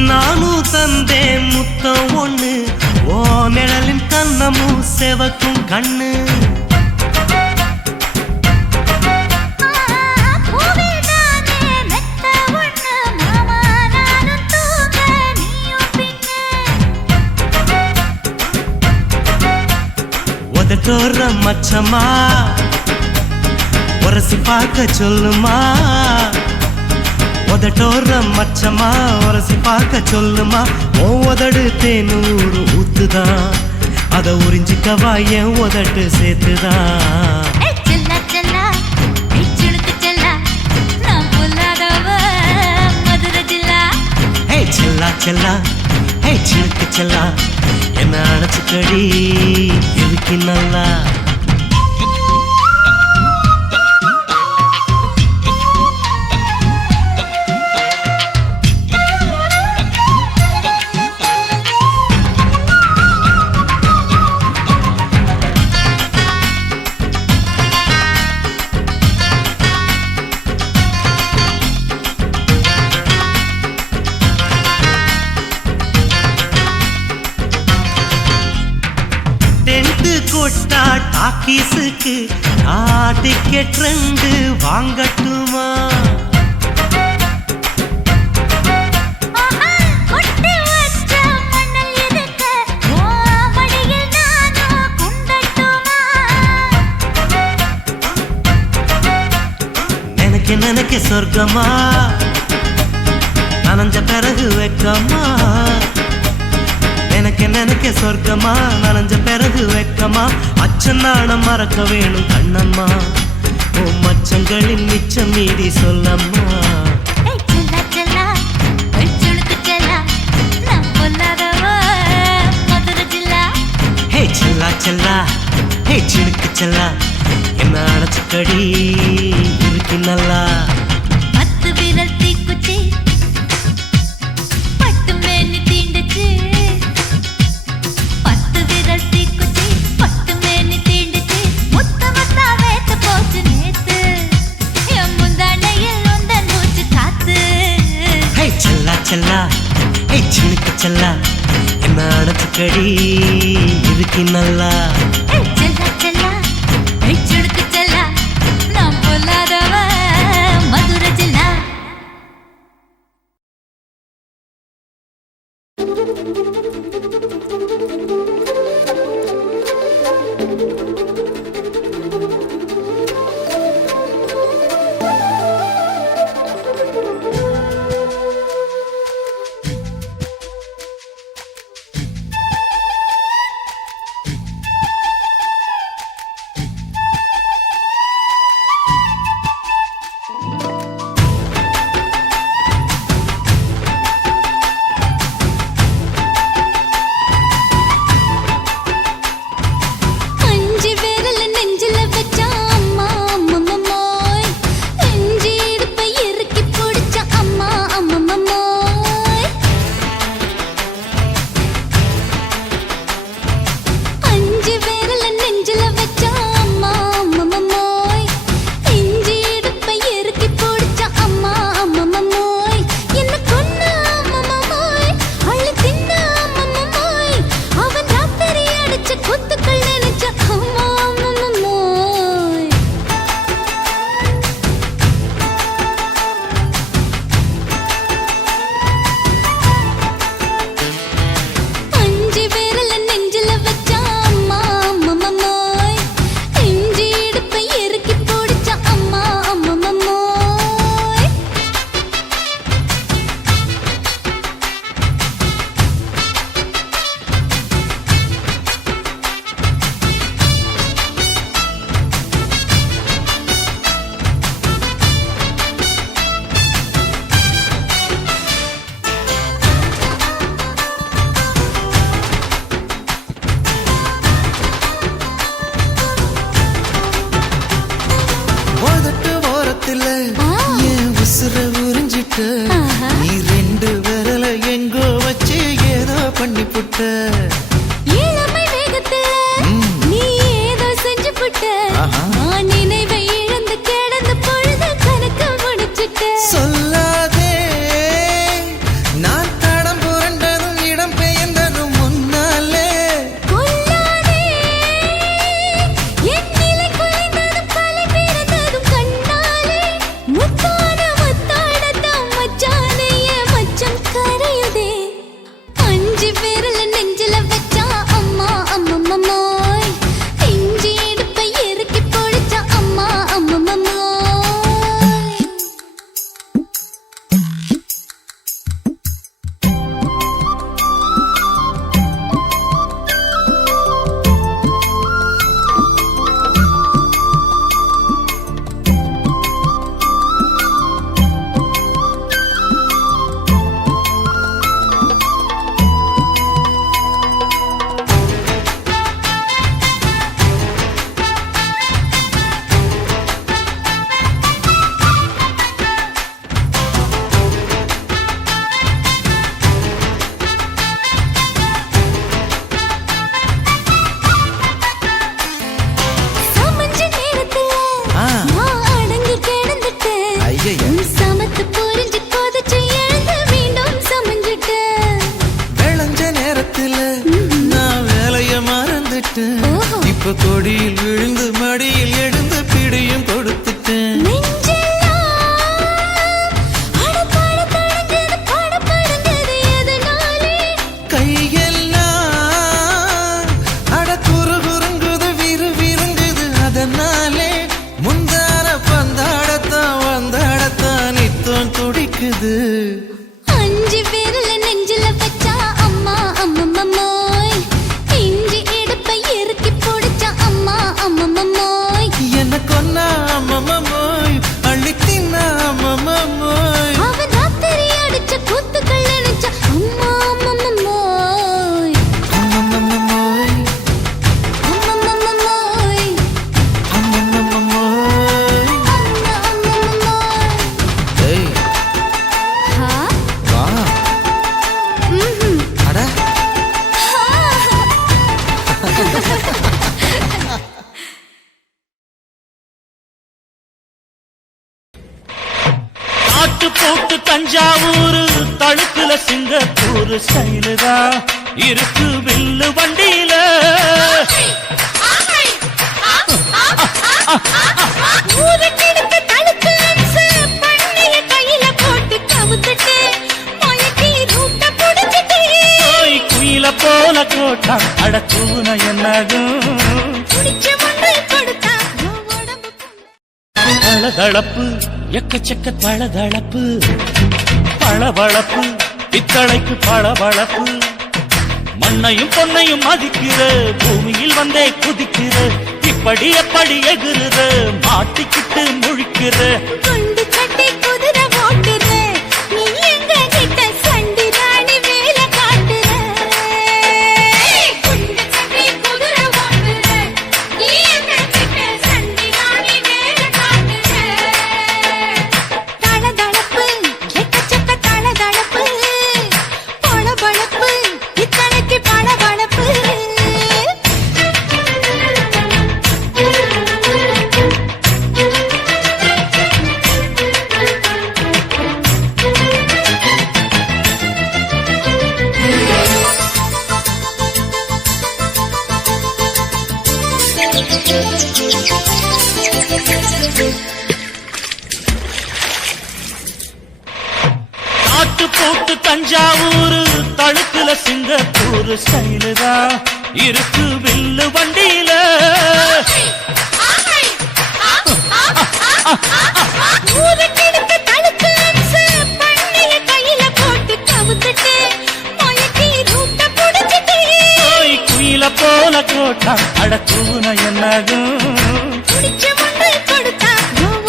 நானும் தந்தேன் முத்தம் ஒண்ணு ஓ நிழலின் கண்ணமும் செவக்கும் கண்ணு உதட்டோர மச்சமா உரசி பார்க்க சொல்லுமா உதட்டோர மச்சமா உரசி பார்க்க சொல்லுமா உதடு தேனூறு ஊத்துதான் அத உறிஞ்சிக்கவா என் உதட்டு சேர்த்துதான் செல்லா செல்லா சினுக்கு செல்லா நான் பொல்லாதவ மதுரை ஜில்லா செல்லா செல்லா சிணுக்கு செல்லா என்ன அணைச்சுக்கடி இழுக்கி நல்லா கொட்டா டாக்கீஸுக்கு டிக்கெட் 2 வாங்கட்டுமா கொட்டி வச்ச மணல் இருக்க ஓ மடியில் நானும் குண்டட்டுமா நினைக்க சொர்க்கமா நனைஞ்ச பிறகு வெக்கமா நினைக்க சொர்க்கமா நனைஞ்ச பிறகு வெக்கமா அச்சம் நாணம் மறக்க வேணும் கண்ணம்மா ஓ மச்சங்களின் மிச்சம் மீதி சொல்லம்மா செல்லா செல்லா சினுக்கு செல்லா நான் பொல்லாதவ மதுரை ஜில்லா செல்லா செல்லா சிணுக்கு செல்லா என்ன அடைச்சுக்கடி இருக்கு நல்லா பத்து விரல் தீக்குச்சி பட்டு மேனி தீண்டுச்சு பத்து விரல் தீக்குச்சி பட்டு மேனி தீண்டுச்சு முத்த முத்தா வேத்து போச்சு நேத்து என் முந்தானையில் உந்தன் மூச்சு காத்து செல்லா செல்லா சிணுக்கு செல்லா என்ன அடைச்சுக்கடி இருக்கு நல்லா செல்லா செல்லா சினுக்கு செல்லா நான் பொல்லாதவ மதுரை ஜில்லா இளமை வேகத்துல நீ ஏதோ செஞ்சு புட்ட நான் நினைவை இழந்து கிடந்து பொழுது கணக்கு முடிச்சுட்ட சொல்லாதே நான் தடம் புரண்டதும் இடம் பெயர்ந்ததும் முன்னாலே கொல்லாதே என் நிலை குலைந்ததும் பல பிறந்ததும் கண்ணாலே முத்தான முத்தாடத்தான் மச்சானே என் மச்சம் கரையுதே அஞ்சு விரல நெஞ்சில வச்சா அம்மா அம்மம்மம்மோய் இஞ்சி இடுப்பை இறுக்கி பொழிச்சா அம்மா அம்மம்மம்மோய் சமஞ்ச நேரத்துல நான் அடங்கி கிடந்துட்டேன் ஐயைய. உன் சமத்து புரிஞ்சு கொதிச்சு எழுந்து மீண்டும் சமஞ்சிட்டேன் விளைஞ்ச நேரத்துல நான் வேலைய மறந்துட்டேன் ஓஹோ. இப்ப கொடியில் விழுந்து மடியில் எழுந்து பிடியும் கொடுத்துட்டேன் நெஞ்செல்லாம் அடப்பாட தடங்குது படபடங்குது எதனாலே கையெல்லாம் அட குறு குறுங்குது விறு விருங்குது அதனாலே முந்தான பந்தாடத்தான் வந்தாடத்தான் நித்தம் துடிக்குது அஞ்சு விரல நெஞ்சில வச்சா அம்மா அம்மம்மம்மோய் இஞ்சி இடுப்பை இறுக்கி பொடிச்சா அம்மா அம்மம்மம்மோய் என்ன கொன்னா அம்மம்மோய் அள்ளி தின்னா அம்மம்மோய் அவன் ராத்திரி அடிச்ச கூத்துக்கள் நினைச்சா அம்மா அம்மம்மம்மோய் அம்மம்மோய் அம்மம்மம்மோய் அம்மம்மோய் அம்மா அம்மம்மம்மோய் ஏய் ஹா வா ம்ஹும் அட நாட்டு போட்டு தஞ்சாவூர் தழுக்குல சிங்கப்பூர் ஸ்டைலுதா இருக்கு வில்லு வண்டியில ஊருக்கெடுத்து தடுத்து அம்சு பண்ணிய கையில போட்டு கவுத்துட்டு மயக்கி ரூட்ட புடிச்சிட்டு போய் குயில போல கோட்டா அடக்கூன என்னதும் குடிச்ச ஒன்றை கொடுத்தா உடம்பு தளதளப்பு எக்கச்சக்க தளதளப்பு பளபளப்பு பித்தளைக்கு பளபளப்பு மண்ணையும் பொன்னையும் மதிக்கிற பூமியில் வந்தே குதிக்கிற இப்படி எப்படி எகுறுற மாட்டிக்கிட்டு முழிக்கிற குண்டு சட்டை குதிரை ஓட்டுற நீ எங்க கிட்ட சண்டி ராணி வேலை காட்டுற குண்டு சட்டை குதிரை ஓட்டுற நீ எங்க கிட்ட சண்டி ராணி வேலை காட்டுற தளதளப்பு எக்கச்சக்க தளதளப்பு பளபளப்பு இத்தனைக்கு பளபளப்பு நாட்டு போட்டு தஞ்சாவூர் தழுக்குல சிங்கப்பூர் ஸ்டைலுதா இருக்கு வில்லு வண்டியில ஊருக்கெடுத்து தடுத்து அம்சு பண்ணிய கையில போட்டு கவுத்துட்டு மயக்கி ரூட்ட புடிச்சிட்டு போய் குயில போல கோட்டா அடக்கூன என்னதும் குடிச்ச ஒன்றை கொடுத்தா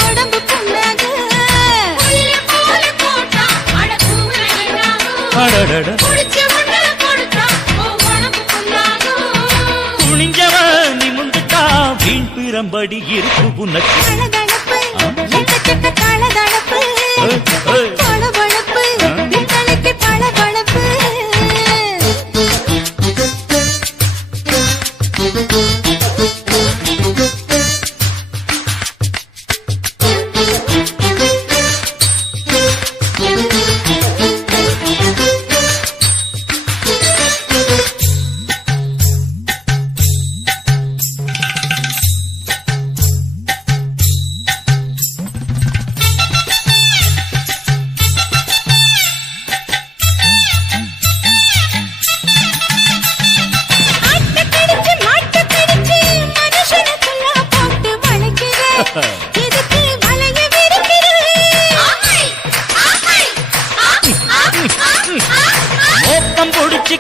உடம்பு புண்ணாக குயில போல போட்டா அடக்கூற என்னாகும் அடடட குடிச்ச ஒன்றை கொடுத்தா உடம்பு புண்ணாகும் துணிஞ்சவன் நிமிந்துட்டா வீண் பிரம்படி இருக்கு உனக்கு தளதளப்பு எக்கச்சக்க தளதளப்பு ஏய், ஏய். பளபளப்பு இத்தனைக்கு பளபளப்பு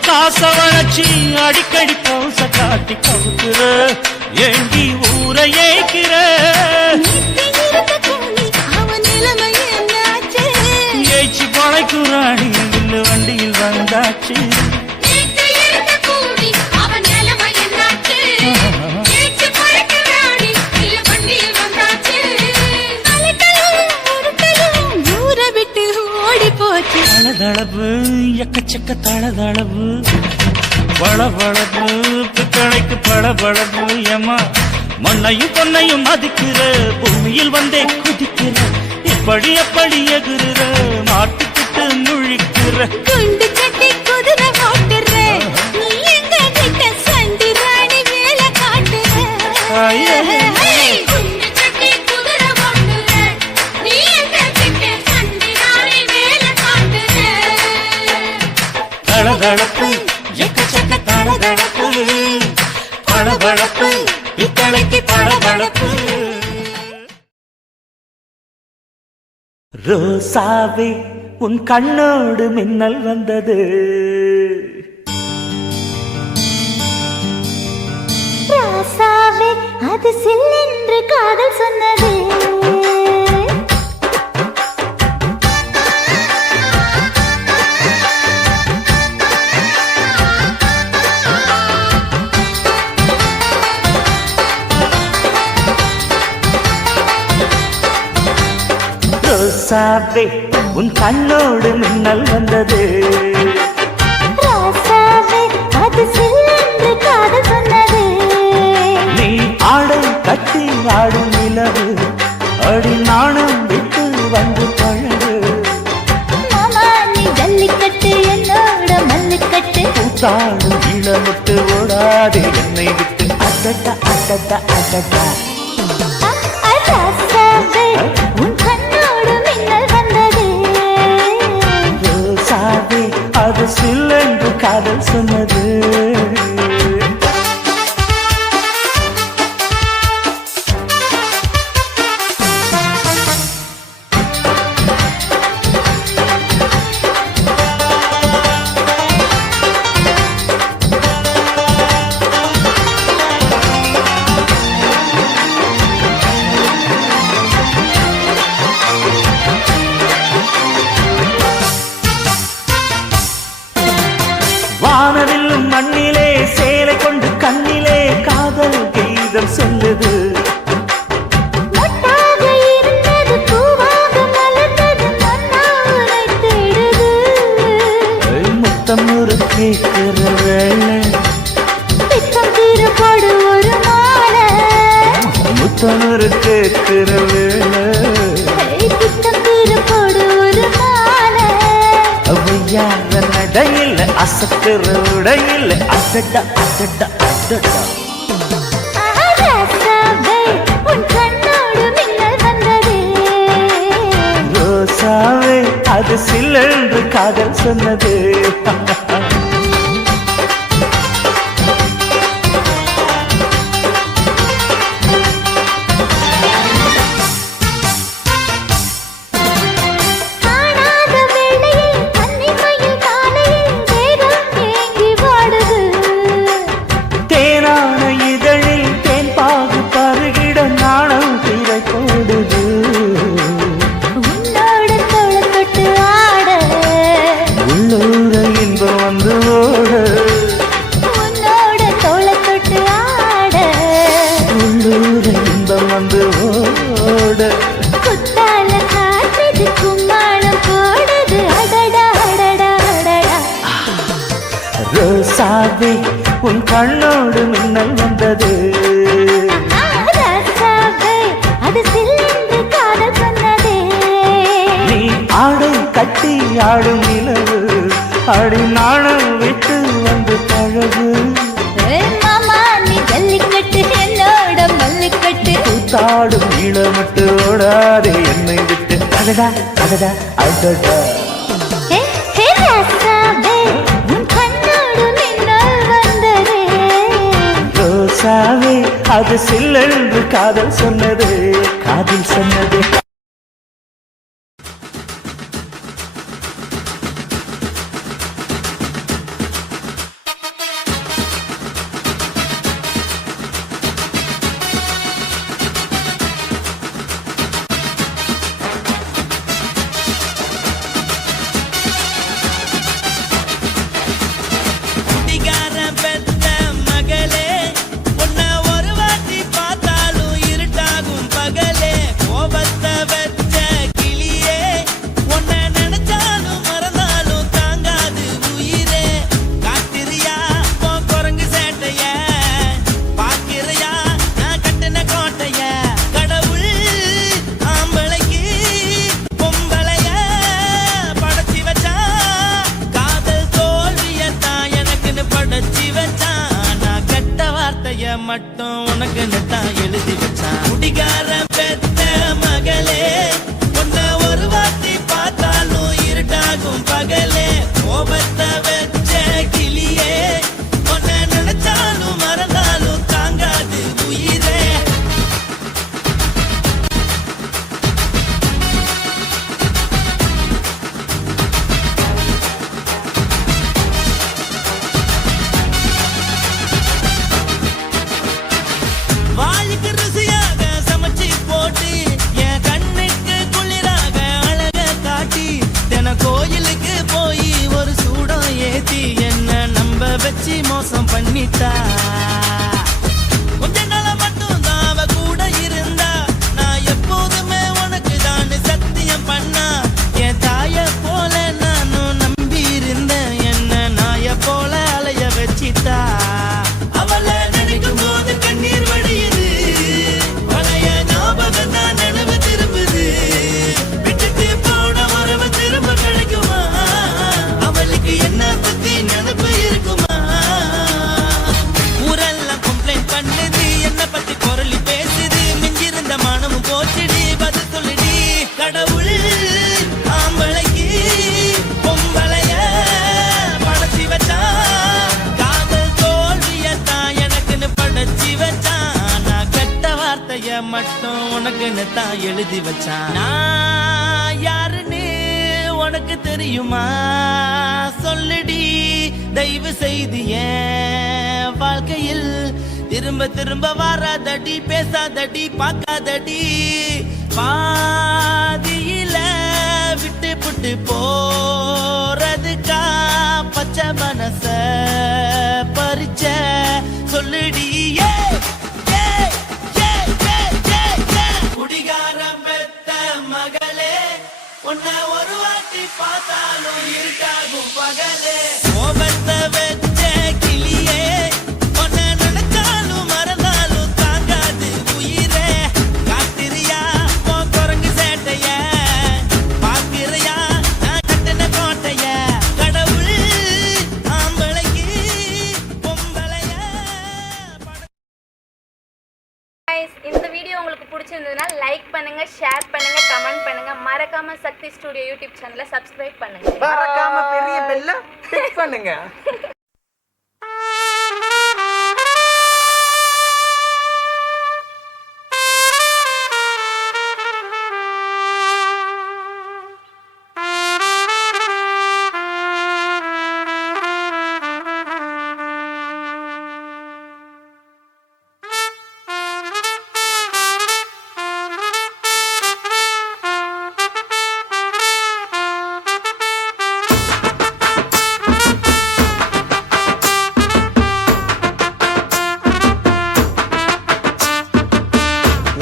காச வளர்ச்சி அடிக்கடி பௌச காட்டி கவுக்குற ஏண்டி ஊரை ஏய்க்கிற அவன் நிலைமை என்னாச்சு ஏய்ச்சி பழைக்குறாணி இல்ல வண்டியில் வந்தாச்சு தளதளவு எக்கச்சக்க தளதளவு பளபளப்பு பித்தளைக்கு பளபளப்பு ஏமா மண்ணையும் பொன்னையும் மதிக்கிற பூமியில் வந்தே குதிக்கிற இப்படி எப்படி எகுற மாட்டுக்கிட்டு முழிக்கிற குண்டு சட்டி குதிரை ஓட்டுற நீ எங்க கிட்ட சண்டி ராணி வேலை காட்டுற குண்டு சட்டி குதிரை ஓட்டுற நீ எங்க கிட்ட சண்டி ராணி வேலை காட்டுற தளதளப்பு எக்கச்சக்க தளதளப்பு பளபளப்பு பித்தளைக்கு பளபளப்பு ரோசாவே உன் கண்ணோடு மின்னல் வந்தது ராசாவே அது சில்லென்று காதல் சொன்னது ரோசாவே உன் கண்ணோடு மின்னல் வந்தது ராசாவே அது சில்லென்று காதல் சொன்னது நீ ஆடை கட்டி ஆடும் நிலவு அடி நாணம் விட்டு வந்து பழகு மாமா நீ ஜல்லிக்கட்டு என்னோட மல்லுக்கட்டு கூத்தாடும் இளமுட்டு ஓடாதே என்னை விட்டு அடடா அடடா அடடா ராசாவே உன் கண்ணோடு மின்னல் வந்தது ரோசாவே அது சில்லென்று காதல் சொன்னது வானவில்லும் மண்ணிலே சேலை கொண்டு கண்ணிலே காதல் கீதம் சொல்லுது மொட்டாக இருந்தது பூவாக மலர்ந்தது மன்னாரை தேடுது முத்தம் ஒரு கேட்கிற வேளை பித்தம் தீர போடு ஒரு மாலை முத்தம் ஒரு கேட்கிற வேளை பித்தம் தீர போடு ஒரு மாலை அவையார நடையில் அசத்துற உடையில் அடடா அடடா அடடா ராசாவே உன் கண்ணோடு மின்னல் வந்தது ரோசாவே அது சில்லென்று காதல் சொன்னது காணாத வேளையில் கன்னிமையில் காலையில் வேகம் ஏங்கி வாடுது தேனான இதழில் தேன் பாகு பருகிட நாணம் திரை போடுது உன்னோட தோள தொட்டு ஆட உள்ளூர இன்பம் வந்து ஓட உன்னோட தோள தொட்டு ஆட உள்ளூர இன்பம் வந்து ஓட குத்தால காற்றுது கும்மாளம் போடுது அடடா அடடா அடடா ரோசாவே உன் கண்ணோடு மின்னல் வந்தது ராசாவே அது சில்லென்று காதல் சொன்னதே நீ ஆடை கட்டி ஆடும் நிலவு அடி நாணம் விட்டு வந்து பழகு மாமா நீ ஜல்லிக்கட்டு என்னோட மல்லுக்கட்டு கூத்தாடும் இளமட்டு ஓடாதே என்னை விட்டு அடடா அடடா அடடா ஹே ஹே ராசாவே உன் கண்ணோடு மின்னல் வந்ததே ரோசாவே அது சில்லென்று காதல் சொன்னது காதல் சொன்னது மட்டும் உனக்கு தான் எழுதி வச்சான். குடிகார பெத்த மகளே, உன்னை ஒரு வாட்டி பார்த்தாலும் இருட்டாகும் பகலே. கோபத்தை வச்ச கிளியே, உன்னை நினைச்சாலும் மறந்தாலும் தாங்காது உயிரே. வாளுக்கு ருசியாக சமைச்சு போட்டு, என் கண்ணுக்கு குளிராக அழக காட்டி, தின கோயிலுக்கு போய் ஒரு சூடம் ஏத்தி என்ன நம்ப வச்சு மோசம் பண்ணிட்டா. கொஞ்ச நாள மட்டும் தான் அவ கூட இருந்தா, நான் எப்போதுமே உனக்கு தான் சத்தியம் பண்ணா. என் தாய போல நானும் நம்பி இருந்தேன், என்ன நாய போல அலைய வச்சிட்டா. அவளை நினைக்கும் போது கண்ணீர் வடியுது, பழைய ஞாபகம் தான் நினைவு திரும்புது. விட்டுட்டு போன உறவு திரும்ப கிடைக்குமா? அவளுக்கு என்ன பத்தி நினைப்பு இருக்குமா? ஊரெல்லாம் கம்ப்ளைண்ட் பண்ணுது, என்ன பத்தி குரலி பேசுது. மிஞ்சிருந்த மானமும் போச்சுடி, பதில் சொல்லுடி. கடவுள் ஆம்பளைக்கு பொம்பளைய படைச்சி வச்சான், காதல் தோல்வியத்தான் எனக்குன்னு படைச்சி வச்சான். நான் கெட்ட வார்த்தைய மட்டும் உனக்குன்னு தான் எழுதி வச்சான். நான் யாருன்னு உனக்கு தெரியுமா? சொல்லுடி தயவு செய்து என் வாழ்க்கையில் திரும்ப திரும்ப வராதடி, பேசாதடி, பார்க்காதடி. பாதியில விட்டு புட்டு போறதுக்கா பச்சை மனச பறிச்ச சொல்லுடி. குடிகாரம் பெத்த மகளே, உன்னை ஒரு வாட்டி பார்த்தாலும் இருட்டாகும் பகலே. கோபத்தை வச்ச கிளியே, உன்னை நினைச்சாலும் மறந்தாலும் தாங்காது உயிரே. காத்திரியா உன் குரங்கு சேட்டைய, பாக்கிறியா நான் கட்டின கோட்டைய. கடவுள் ஆம்பளைக்கு பொம்பளைய Guys, இந்த வீடியோ உங்களுக்கு பிடிச்சிருந்ததுன்னா லைக் பண்ணுங்க, ஷேர் பண்ணுங்க, கமெண்ட் பண்ணுங்க. மறக்காம சக்தி ஸ்டுடியோ யூடியூப் சேனலை சப்ஸ்கிரைப் பண்ணுங்க. மறக்காம பெரிய பெல்ல கிளிக் பண்ணுங்க.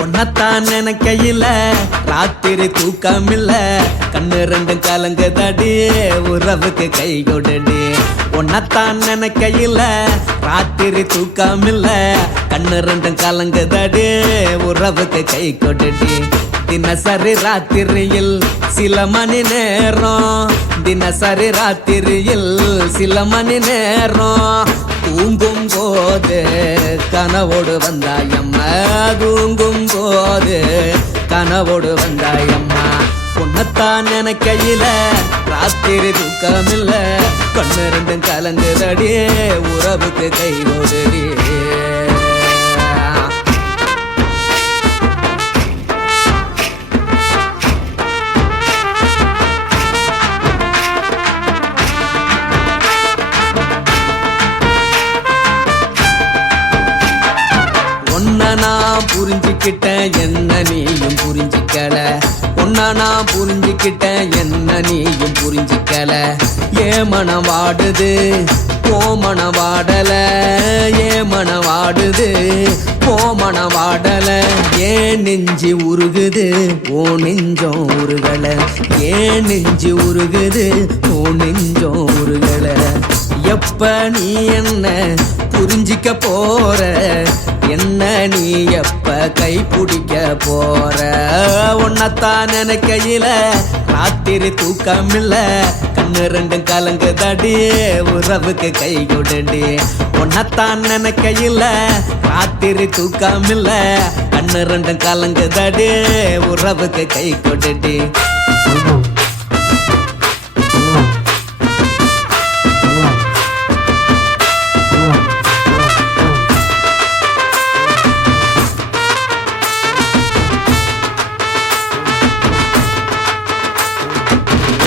உன்னத்தான் நினைக்கையில ராத்திரி தூக்கமில்ல, கண்ணு ரெண்டும் கலங்குதடி, உறவுக்கு கை கொடுடி. உன்னத்தான் நினைக்கையில ராத்திரி தூக்கமில்ல, கண்ணு ரெண்டும் கலங்குதடி, உறவுக்கு கை கொடுடி. தினசரி ராத்திரியில் சில மணி நேரம், தினசரி ராத்திரியில் சில மணி நேரம், தூங்கும் போது கனவோடு வந்தாயம்மா, தூங்கும் போது கனவோடு வந்தாயம்மா. உன்னத்தான் நினைக்கையில ராத்திரி தூக்கமில்ல, கண்ணு ரெண்டும் கலங்குதடி, உறவுக்கு கை ஓடுடி. நான் புரிஞ்சுக்கிட்டேன், என்ன நீயும் புரிஞ்சிக்கல. உன்ன நான் புரிஞ்சுக்கிட்டேன், என்ன நீயும் புரிஞ்சிக்கல. ஏன் மனம் வாடுது போ மனம் வாடல, ஏன் மனம் வாடுது போ மனம் வாடல. ஏன் நெஞ்சு உருகுது ஓ நெஞ்சம் உருகல, ஏன் நெஞ்சு உருகுது ஓ நெஞ்சம் உருகல. எப்ப நீ என்ன புரிஞ்சிக்க போற, என்ன நீ எப்ப கை பிடிக்க போற உன்னத்தான் நினைக்கையில ராத்திரி தூக்கம் இல்ல கண்ணு ரெண்டும் கலங்குதடி உறவுக்கு கை கொடுடி உன்னத்தான் நினைக்கையில ராத்திரி தூக்கம் இல்ல கண்ணு ரெண்டும் கலங்குதடி உறவுக்கு கை கொடுடி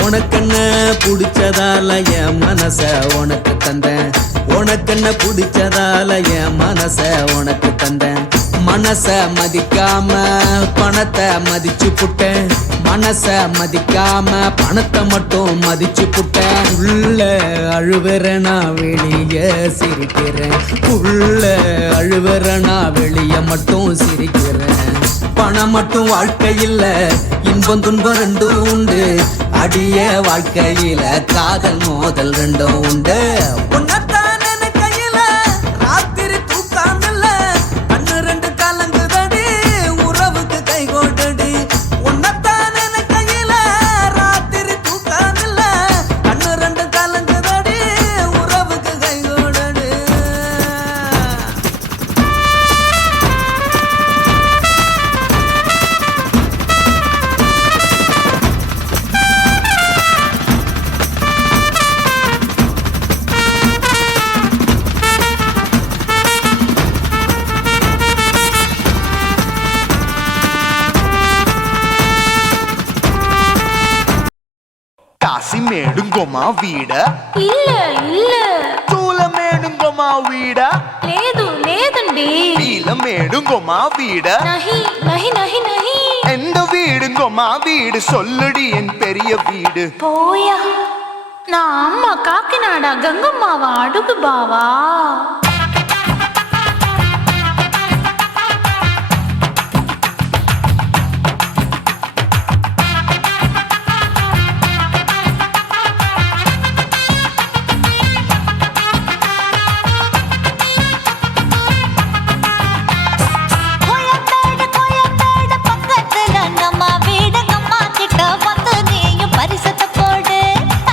உனக்கென்ன பிடிச்சதால என் மனச உனக்கு தந்தேன் உனக்கென்ன பிடிச்சதால என் மனச உனக்கு தந்தேன் மனச மதிக்காம பணத்தை மதிச்சு புட்டேன் மனச மதிக்காம பணத்தை மட்டும் மதிச்சு புட்டேன் உள்ள அழுவுற நான் வெளிய சிரிக்கிறேன் உள்ள அழுவுற நான் வெளிய மட்டும் சிரிக்கிறேன் பணம் மட்டும் வாழ்க்கை இல்ல இன்பம் துன்பம் ரெண்டும் உண்டு அடிய வாழ்க்கையில காதல் மோதல் ரெண்டும் உண்டு உன்னத்தான் நினைக்கையில ராத்திரி தூக்கம் இல்ல கண்ணு ரெண்டு கலங்குதடி உறவுக்கு கை கொண்டடி உன்னத்தான் நினைக்கையில ராத்திரி தூக்கம் இல்ல கண்ணு ரெண்டு கலங்குதடி உறவுக்கு கை கொண்டடி కాశీమేడుంగోమా వీడ இல்ல இல்ல తూలమేడుంగోమా వీడ లేదు లేదండి నీలమేడుంగోమా వీడ நஹி நஹி நஹி நஹி எந்த வீடுங்கோமா வீடு சொல்லுடி என் பெரிய வீடு போயா நான் அம்மா காக்கிநாடா கங்கம்மாவா அடுகு பாவா கோயம்பேடு பக்கத்துல நம்ம வீடு அம்மா கிட்ட வந்து நீயும் பரிசத்தை போடு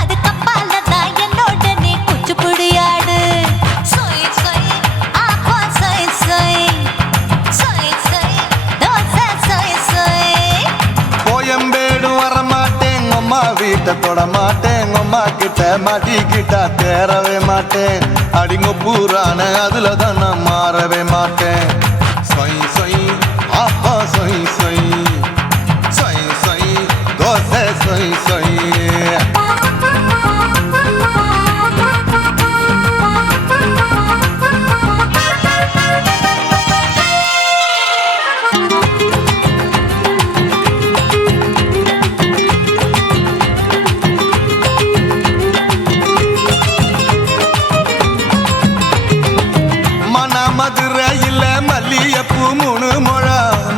அது கப்பால தான் என்னோட நீ குச்சிப்புடியாடு சொய் சொய் ஆப்பா சொய் சொய் சொய் சொய் தோசை சொய் சொய் கோயம்பேடு வரமாட்டேன் அம்மா வீட்டை தொட மாட்டேன் அம்மா கிட்ட மாட்டிக்கிட்டா தேரவே மாட்டேன் அடிங்க பூரான அதுல தான் நான் மாறவே மாட்டேன் சொய் சொய் அப்பா சொய் சொய் சொய் சொய் தோசை சொய் சொய் மதுரையில் மல்லியப்பூ 3 முழம்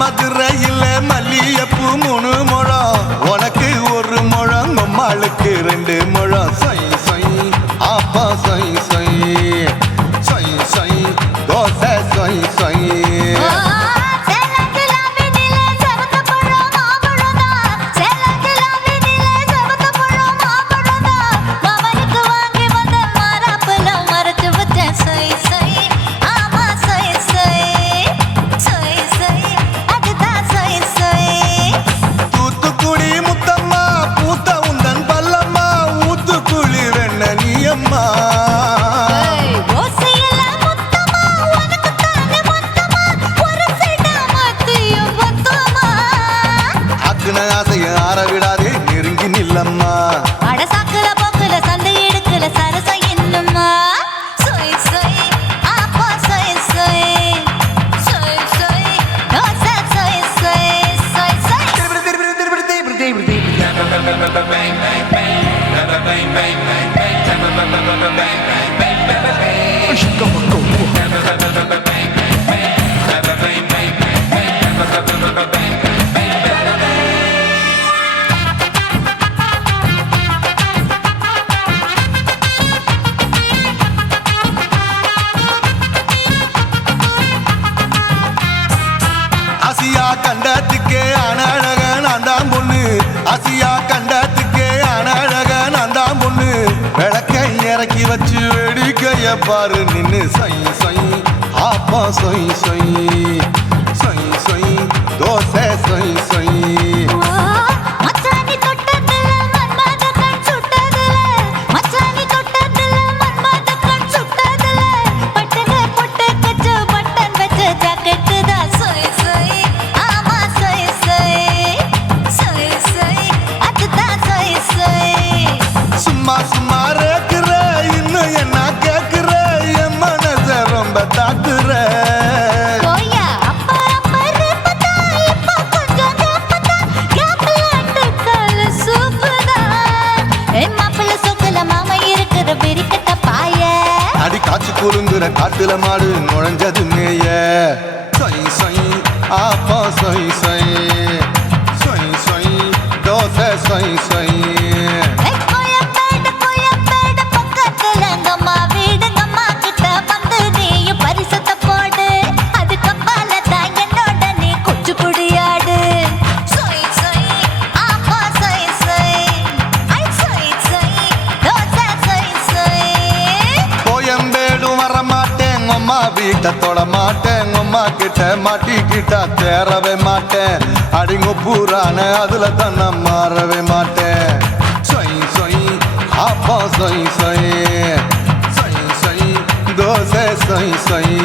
மதுரையில் மல்லியப்பூ 3 முழம் உனக்கு 1 முழம் அம்மாளுக்கு 2 முழம் சொய் சொய் அப்பா சொய் சொய் சொய் சொய் தோசை சொய் சொய் விடாதே நெருங்கி நில்லம்மா அடசாக்குல போக்குல சந்தை எடுக்கல சரச என்னம்மா சொய் சொய் ஆப்பா சொய் சொய் சொய் சொய் தோசை சொய் சொய் சொய் சொய் இறக்கி வச்சு வேடிக்கைய பாரு நின்னு சொய் சொய் ஆப்பா சொய் சொய் சொய் சொய் தோசை சொய் சொய் மச்சானி தொட்டதுல மன்மத கண் சுட்டதுல மச்சானி தொட்டதுல மன்மத கண் சுட்டதுல பட்டன பொட்டு கச்சு பட்டன் வச்ச ஜாக்கெட் தான் சொய் சொய் ஆமா சொய் சொய் சொய் சொய் அதுதான் சொய் சொய் சும்மா சும்மா ரேக்குற இன்னும் என்ன கேக்குற என் மனச ரொம்ப தாக்குற கோயா அப்பா அப்பா ரப்பதா இப்ப கொஞ்சம் கேப்பதா கேப்பல அட்டக்கால சூப்பரா மாப்பிள்ள சொக்கல மாமா இருக்கிற பெரிக்கட்ட பாய அடி காய்ச்சி குலுங்குற காட்டுல மாடு நுழைஞ்சது மேய சொய் சொய் ஆப்பா சொய் சொய் சொய் சொய் தோசை சொய் சொய் கோயம்பேடு பக்கத்துல எங்கம்மா வீடு எங்கம்மா கிட்ட வந்து நீயும் பரிசத்தை போடு அது கப்பால தான் என்னோட நீ குச்சி புடியாடு சொய் சொய் ஆப்பா சொய் சொய் ஐ சொய் சொய் தோசை சொய் சொய் கோயம்பேடும் வர மாட்டேன் அம்மா வீட்டை தொட மாட்டேன் அம்மா கிட்ட மாட்டிக்கிட்டா தேரவே மாட்டேன் அடிங்க பூரான அதுல தான் நான் மாறவே மாட்டேன் சொய் சொய் ஆப்பா சொய் சொய் சொய் சொய் தோசை சொய் சொய்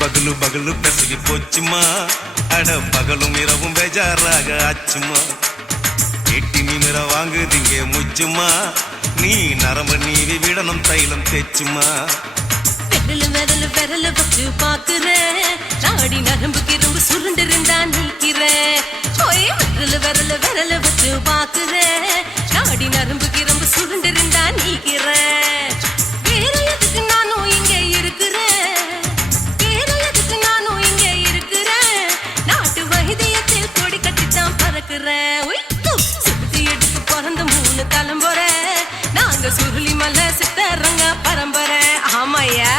பகலு பகலு பெசகி போச்சுமா அட பகலும் இரவும் பேஜாராக ஆச்சுமா எட்டி நிமிர வாங்குதிங்க முச்சுமா நீ நரம்பு நீவி விடணும் தைலம் தேச்சுமா விரல் விரல் வச்சு பாக்குறேன் நாடி நரம்பு கிரும்பு சுருண்டு இருந்தா நிற்கிறேன் விரல் வச்சு பாக்குறேன் நாடி நரம்பு கிரும்பு சுருண்டு இருந்தா நிற்கிறேன் வேற எதுக்கு நானும் இங்க இருக்கிறேன் வேற எதுக்கு நானும் இங்க இருக்கிறேன் நாட்டு வைத்தியத்தில் கொடி கட்டித்தான் பறக்கிறேன் சுத்தி எடுத்து பிறந்த 3 தலைமுறை நாங்க சுருளி மலை சித்தரங்க பரம்பரை ஆமாயா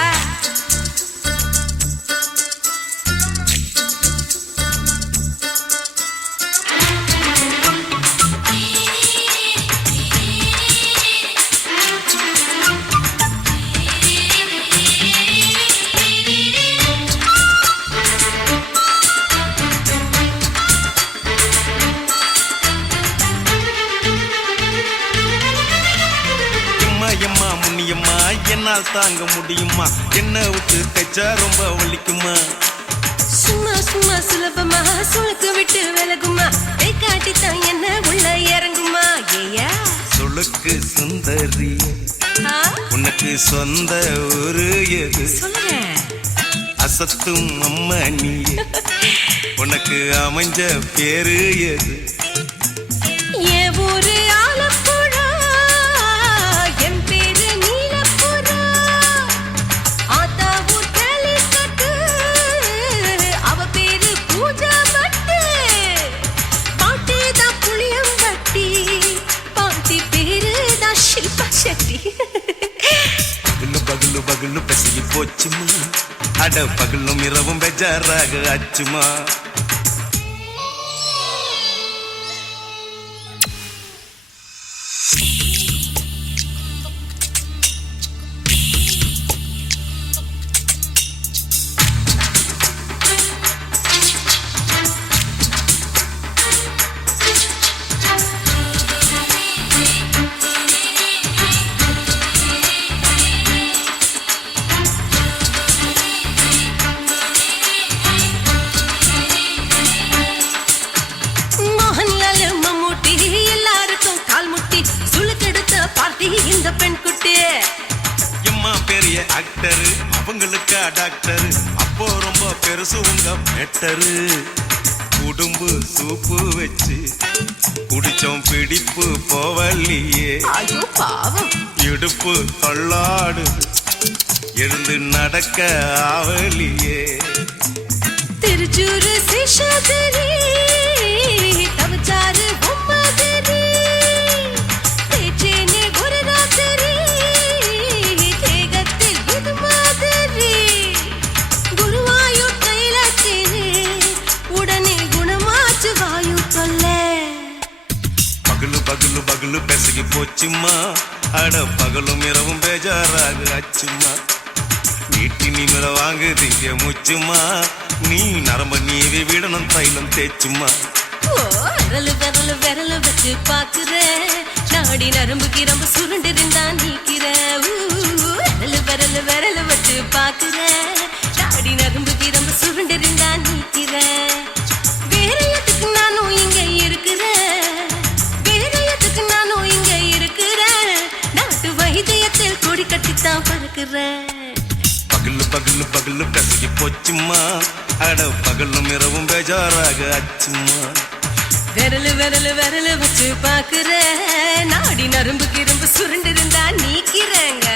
எம்மா முன்னியம்மா என்னால் தாங்க முடியுமா என்ன விட்டு தைச்சா ரொம்ப வலிக்குமா சும்மா சும்மா சுலபமா சுளுக்கு விட்டு விலகுமா கை காட்டித்தான் என்ன உள்ள இறங்குமா ஏயா சுளுக்கு சுந்தரி உனக்கு சொந்த ஊரு எது சொல்றேன் அசத்தும் அம்மா நீ உனக்கு அமைஞ்ச பேரு எது என் ஊரு ஆலப்புழா என் பேரு நீலப்புறா ஆத்தா ஊர் கேலிக்கட்டு அவ பேரு பூஜா பட்டு பாட்டி தான் புளியம்பட்டி பாட்டி பேரு தான் ஷில்பா செட்டி பகலு பகலு பகலு பசிக்கு போச்சுமா அட பகலும் இரவும் பெஜாராக ஆச்சுமா தேட்டரு அவங்களுக்கா டாக்டரு அப்போ ரொம்ப பெருசு உங்க மேட்டரு உடும்பு சூப்பு வச்சு குடிச்சோம் பிடிப்பு போவல்லையே ஐயோ பாவம் இடுப்பு தள்ளாடு எழுந்து நடக்க ஆவலியே திருச்சூர் சேஷாதிரி தவச்சாரு பொம்மாதிரி தேச்சேனே ஒரு ராத்திரி தேகத்தில் இது மாதிரி குருவாயூர் தைலத்தினே உடனே குணமாச்சு வாயு சொல்ல பகலு பகலு பகலு பெசகி போச்சுமா அட பகலும் இரவும் பேஜாராக ஆச்சுமா நீட்டி நிமிர வாங்கு திங்க முச்சுமா நீ நரம்ப நீவி விடணும் தைலம் தேச்சுமா விரலு விரலு விரலு வச்சு பாக்குற நாடி நரம்பு கிரம்பு சுருண்டிருந்தா நீக்கிற விரலு விரலு விரலு வச்சு பாக்குற நாடி நரம்பு கிரம்பு சுருண்டிருந்தா நீக்கிற வேற எதுக்கு நானும் இங்க இருக்கிறேன் வேற எதுக்கு நானும் இங்க இருக்கிறேன் நாட்டு வைத்தியத்தில் கொடி கட்டித்தான் பறக்குறேன் பகலு பகலு பகலு பெசகி போச்சுமா அட பகலும் இரவும் பேஜாராக ஆச்சுமா விரலு விரலு விரலு வச்சு பாக்குற நாடி நரம்பு கிரம்பு சுருண்டிருந்தா நீக்கிறேங்க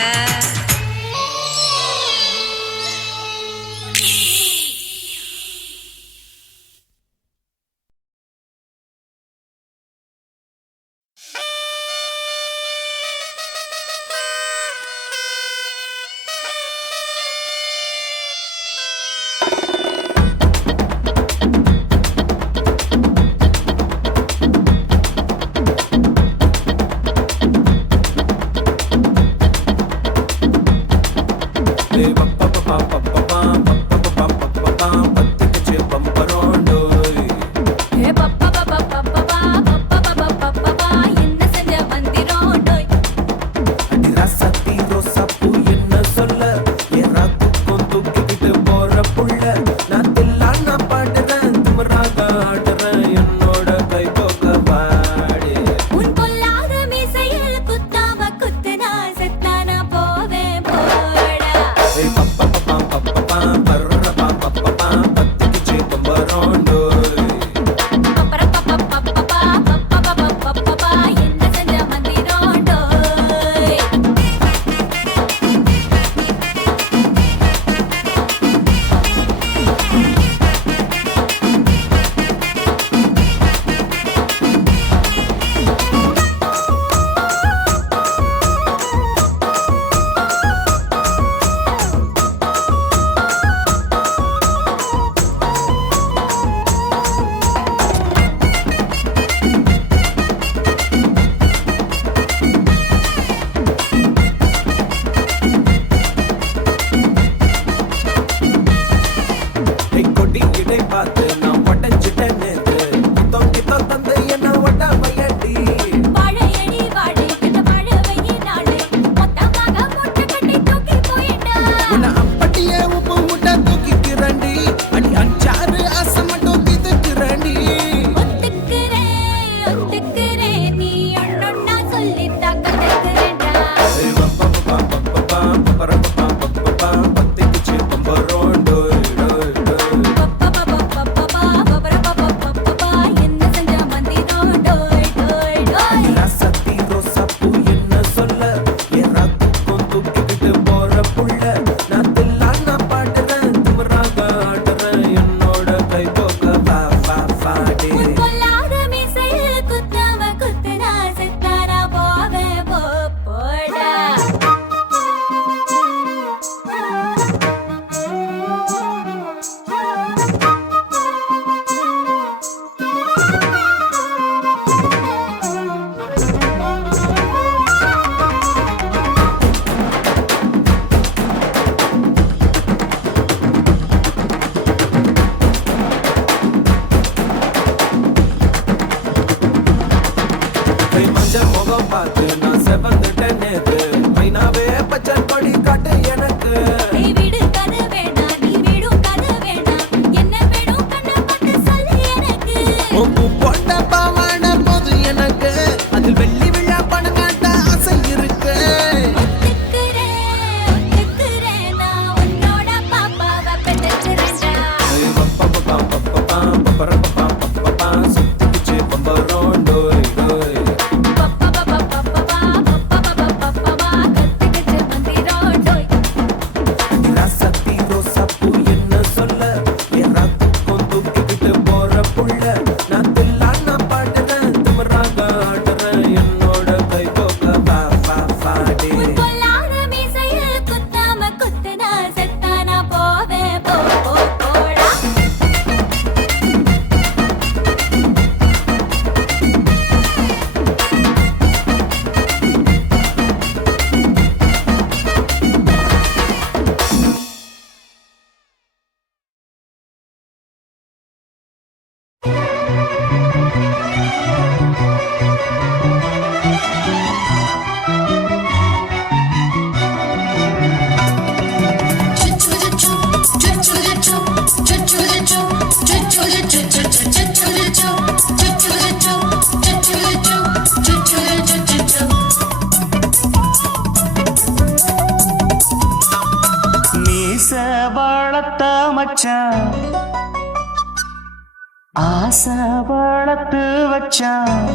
ஆசை வளர்த்து வச்சான்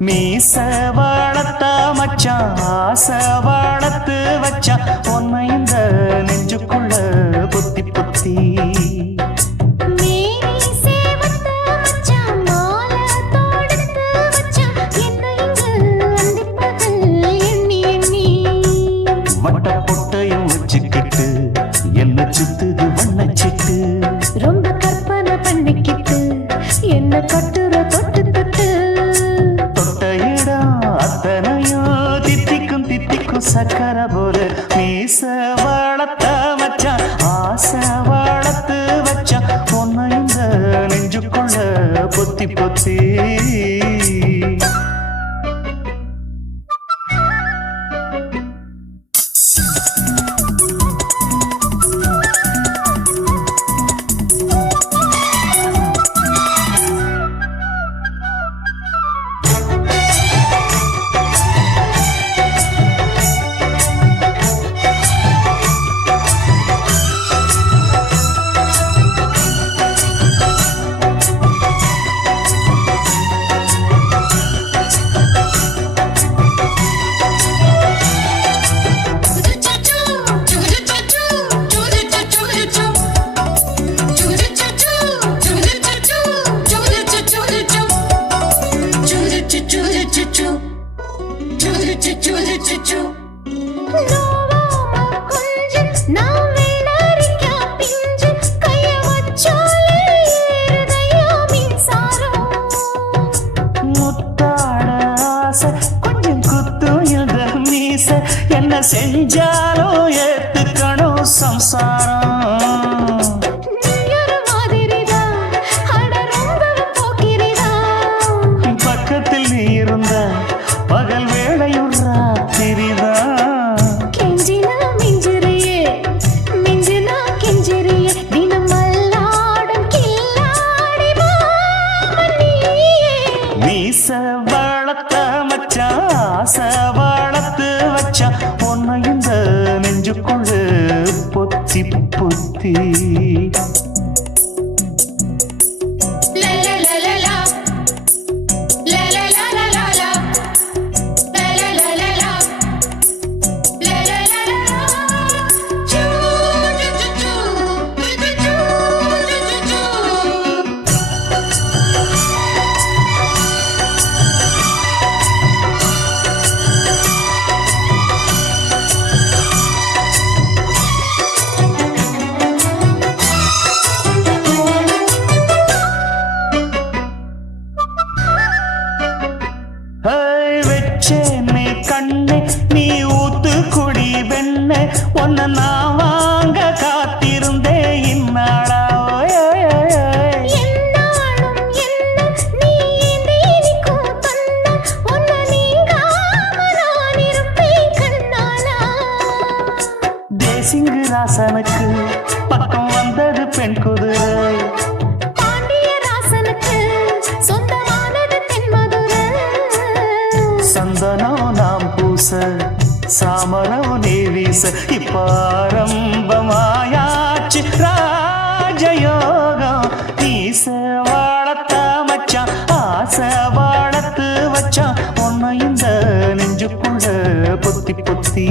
மீச வளர்த்த மச்சான் ஆசை வளர்த்து வச்சான் உன்னை இந்த நெஞ்சுக்குள்ள புத்தி புத்தி மேனி சேவத்த மச்சான் மாலை தொடுத்து வச்சான் என்ன இங்கு அந்திப்பகல் எண்ணி எண்ணி வட்ட பொட்டையும் வச்சுக்கிட்டு என்ன சுத்துது வண்ணச்சிட்டு ரொம்ப கற்பனை பண்ணிக்கிட்டு என்ன கட்டுற தொட்டு தொட்டு தொட்ட இடம் அத்தனையும் தித்திக்கும் தித்திக்கும் சக்கர போல மீச வளர்த்த மச்சான் ஆசை வளர்த்து வச்சான் உன்னை இந்த நெஞ்சுக்குள்ள பொத்தி பொத்தி என்ன செஞ்சாலும் ஏத்துக்கணும் சம்சாரம் பக்கத்தில் நீ இருந்த பகல் வேளையும் ராத்திரிதான் கெஞ்சினா மிஞ்சிறியே மிஞ்சினா கெஞ்சிறியே தினம் மல்லாடும் கில்லாடி நீயே மீச வளர்த்த மச்சான் ஆசை வளர்த்து வச்சான் உன்னை இந்த நெஞ்சுக்குள்ள பொத்தி பொத்தி வச்சேனே கண்ணே நீ ஊத்து குடி வெண்ணே உன்னை நான் வாங்க காத்திருந்தே இந்நாளா என்னாலும் என்ன நீ நீதிக்கும் தந்த உன்னை நீங்காம நான் இருப்பேன் கண்ணாலா தேசிங்கு ராசனுக்கு பக்கம் வந்தது பெண் குதிரை பாண்டிய ராசனுக்கு சொந்தமானது தென்மதுரை சந்தனம் நாம் பூச சாமரம் நீ வீச இப்ப ஆரம்பமாயாச்சு ராஜயோகம் நீச வளர்த்த மச்சான் ஆசை வளர்த்து வச்சான் உன்னை இந்த நெஞ்சுக்குள்ள பொத்தி பொத்தி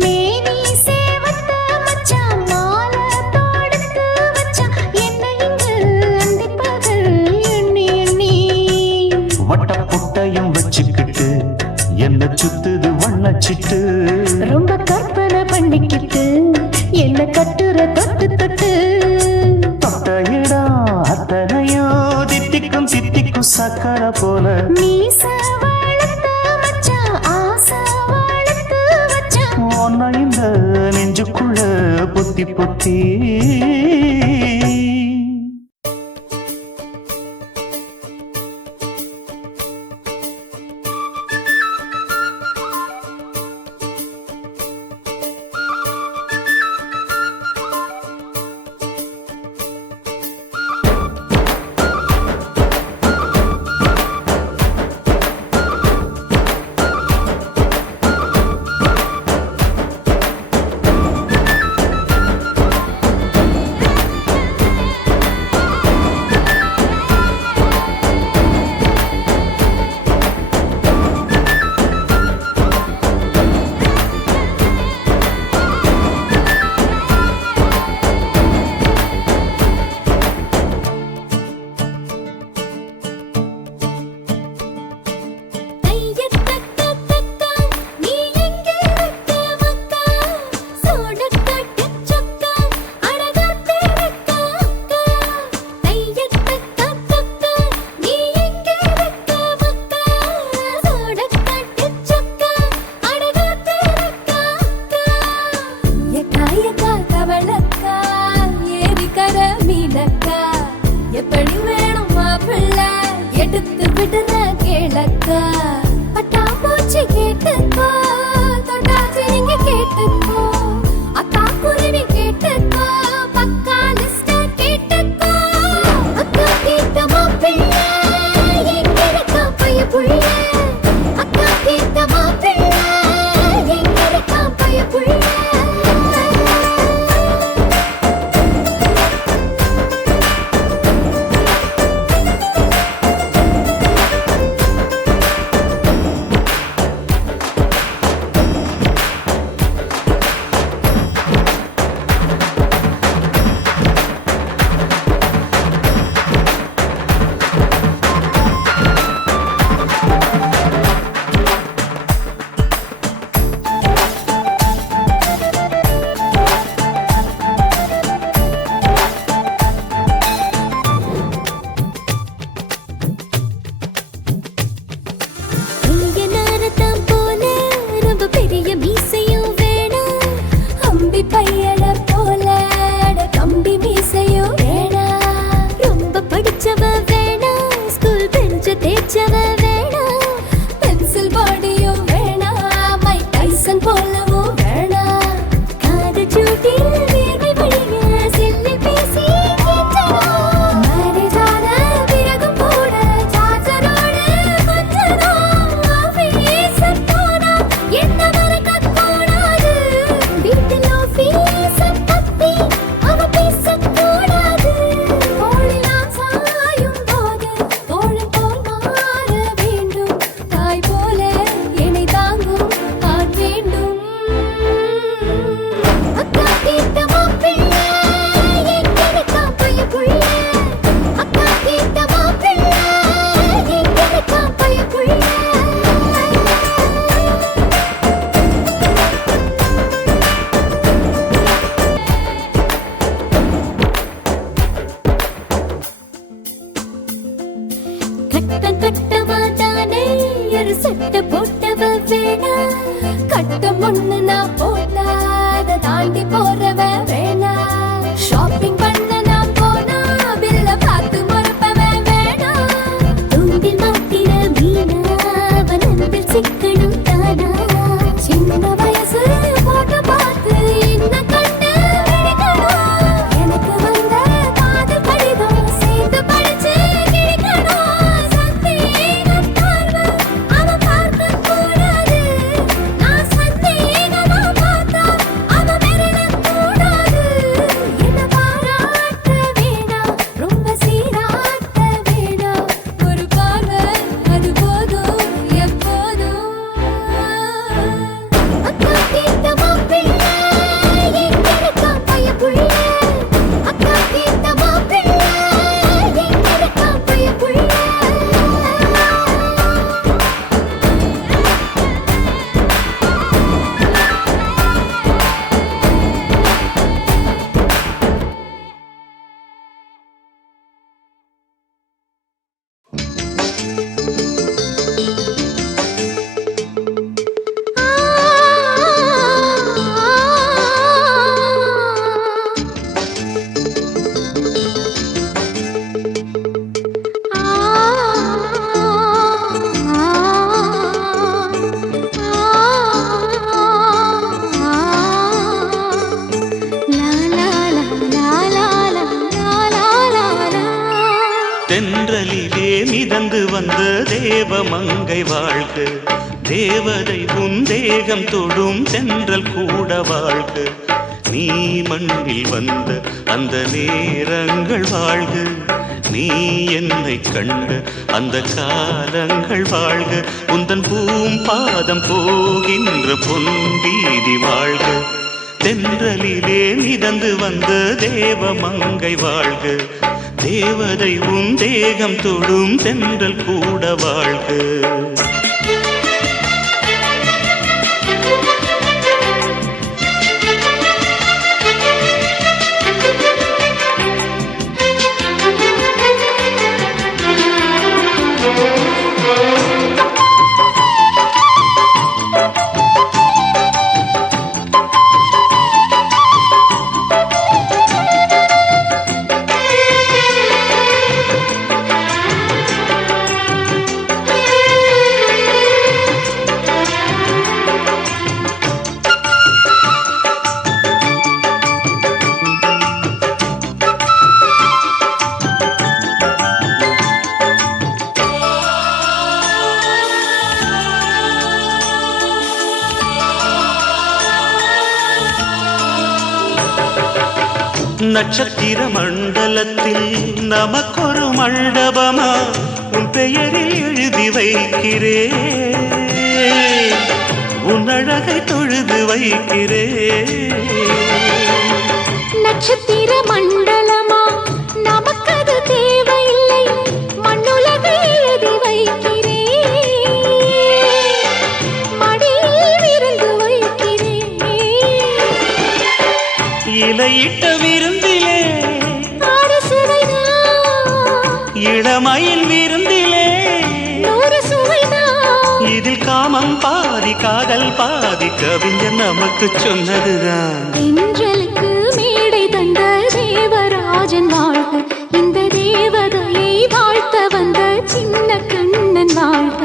மேனி சேவத்த மச்சான் மாலை தொடுத்து வச்சான் என்ன இங்கு அந்திப்பகல் எண்ணி எண்ணி வட்ட பொட்டையும் வச்சுக்கிட்டு என்ன சுத்துது வண்ணச்சிட்டு ரொம்ப கற்பனை பண்ணிக்கிட்டு என்ன கட்டுற தொட்டு தொட்டு தொட்ட இடம் அத்தனையும் தித்திக்கும் தித்திக்கும் சக்கர போல மீச வளர்த்த மச்சான் ஆசை வளர்த்து வச்சான் உன்னை இந்த நெஞ்சுக்குள்ள பொத்தி பொத்தி கட்டம் கட்டமா தானே ஒரு சட்டை போட்டவ வேணா, கட்டம் ஒண்ணு நான் போட்டா அதை தாண்டி போறவ வேணா, ஷாப்பிங் பண்ண நான் போனா பில்ல பார்த்து மறப்பவ வேணா, தூண்டில் மாட்டின மீனா அவன் அன்பில் சிக்கணும் தானா, சின்ன வயசு போட்டு பார்த்து என்ன கண்டு விழிக்கணும், எனக்கு வந்த காதல் கடிதம் சேர்த்து படிச்சு கிழிக்கணும், சந்தேகம் பார்வை அவன் பார்க்க கூடாது, நான் சந்தேகமா பார்த்தா அவன் மெரளக் கூடாது, என்ன பாராட்ட வேணாம் ரொம்ப சீராட்ட வேணாம், ஒரு பார்வை அது போதும் எப்போதும். அக்கா கேட்ட மாப்பிள்ளை எங்க இருக்கான் பையப்புள்ள, அக்கா கேட்ட மாப்பிள்ளை எங்க இருக்கான் பையப்புள்ள. தென்றலிலே மிதந்து வந்த தேவமங்கை வாழ்க, தேவதை உன் தேகம் தொடும் தென்றல் கூட வாழ்க, நீ மண்ணில் வந்த அந்த நேரங்கள் வாழ்க, நீ என்னை கண்ட அந்த காலங்கள் வாழ்க, உந்தன் பூம்பாதம் போகின்ற பொன்வீதி வாழ்க, தென்றலிலே மிதந்து வந்த தேவமங்கை வாழ்க, தேவதை உன் தேகம் தொடும் தென்றல் கூட வாழ்க. நட்சத்திர மண்டலத்தில் நமக்கொரு மண்டபமா உன் பெயரில் எழுதி வைக்கிறேன், உன் அழகை தொழுது வைக்கிறேன். நட்சத்திர மண்டலமா நமக்கது தேவையில்லை, மண்ணுலகை எழுதி வைக்கிறேன், மடியில் விருந்து வைக்கிறேன், இலையிட்ட விருந்திலே ஆறு சுவைதான் இளமயில் விருந்திலே நூறு சுவைதான், இதில் காமம் பாதி காதல் பாதி கவிஞர் நமக்கு சொன்னதுதான். தென்றலுக்கு மேடை தந்த தேவராஜன் வாழ்க, இந்த தேவதையை வாழ்த்த வந்த சின்ன கண்ணன் வாழ்க.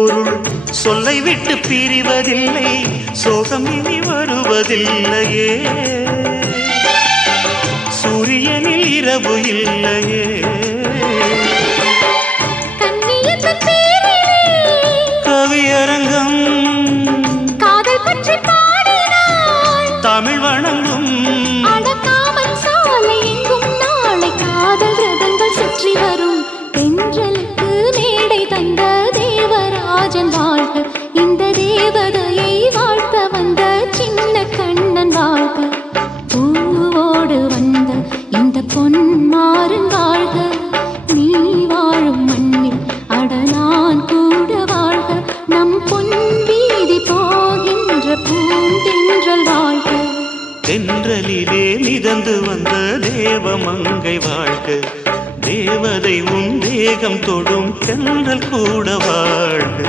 பொருள் சொல்லை விட்டு பிரிவதில்லை, சோகம் இனி வருவதில்லையே. சூரியனில் இரவு இல்லையே. கண்ணியத்தின் பேரிலே கவியரங்கம் காதல் பற்றி பாடினாள். தமிழ் வணங்கும் அடக்காமல் சாலை எங்கும் நாளை காதல் ரதங்கள் சுற்றி வரும். தென்றலுக்கு மேடை தந்த தேவராஜன் வாழ்க, இந்த தேவதையை வாழ்க்க வந்த சின்ன கண்ணன் வாழ்க. பூவோடு வந்த இந்த பொன்மாறன் வாழ்க, நீ வாழும் மண்ணில் அட நான் கூட வாழ்க. நம் பொன் வீதி போகின்ற பூந்தென்றல் வாழ்க. தென்றலிலே மிதந்து வந்த தேவமங்கை வாழ்க, தேவதை உன் தேகம் தொடும் தென்றல் கூட வாழ்க.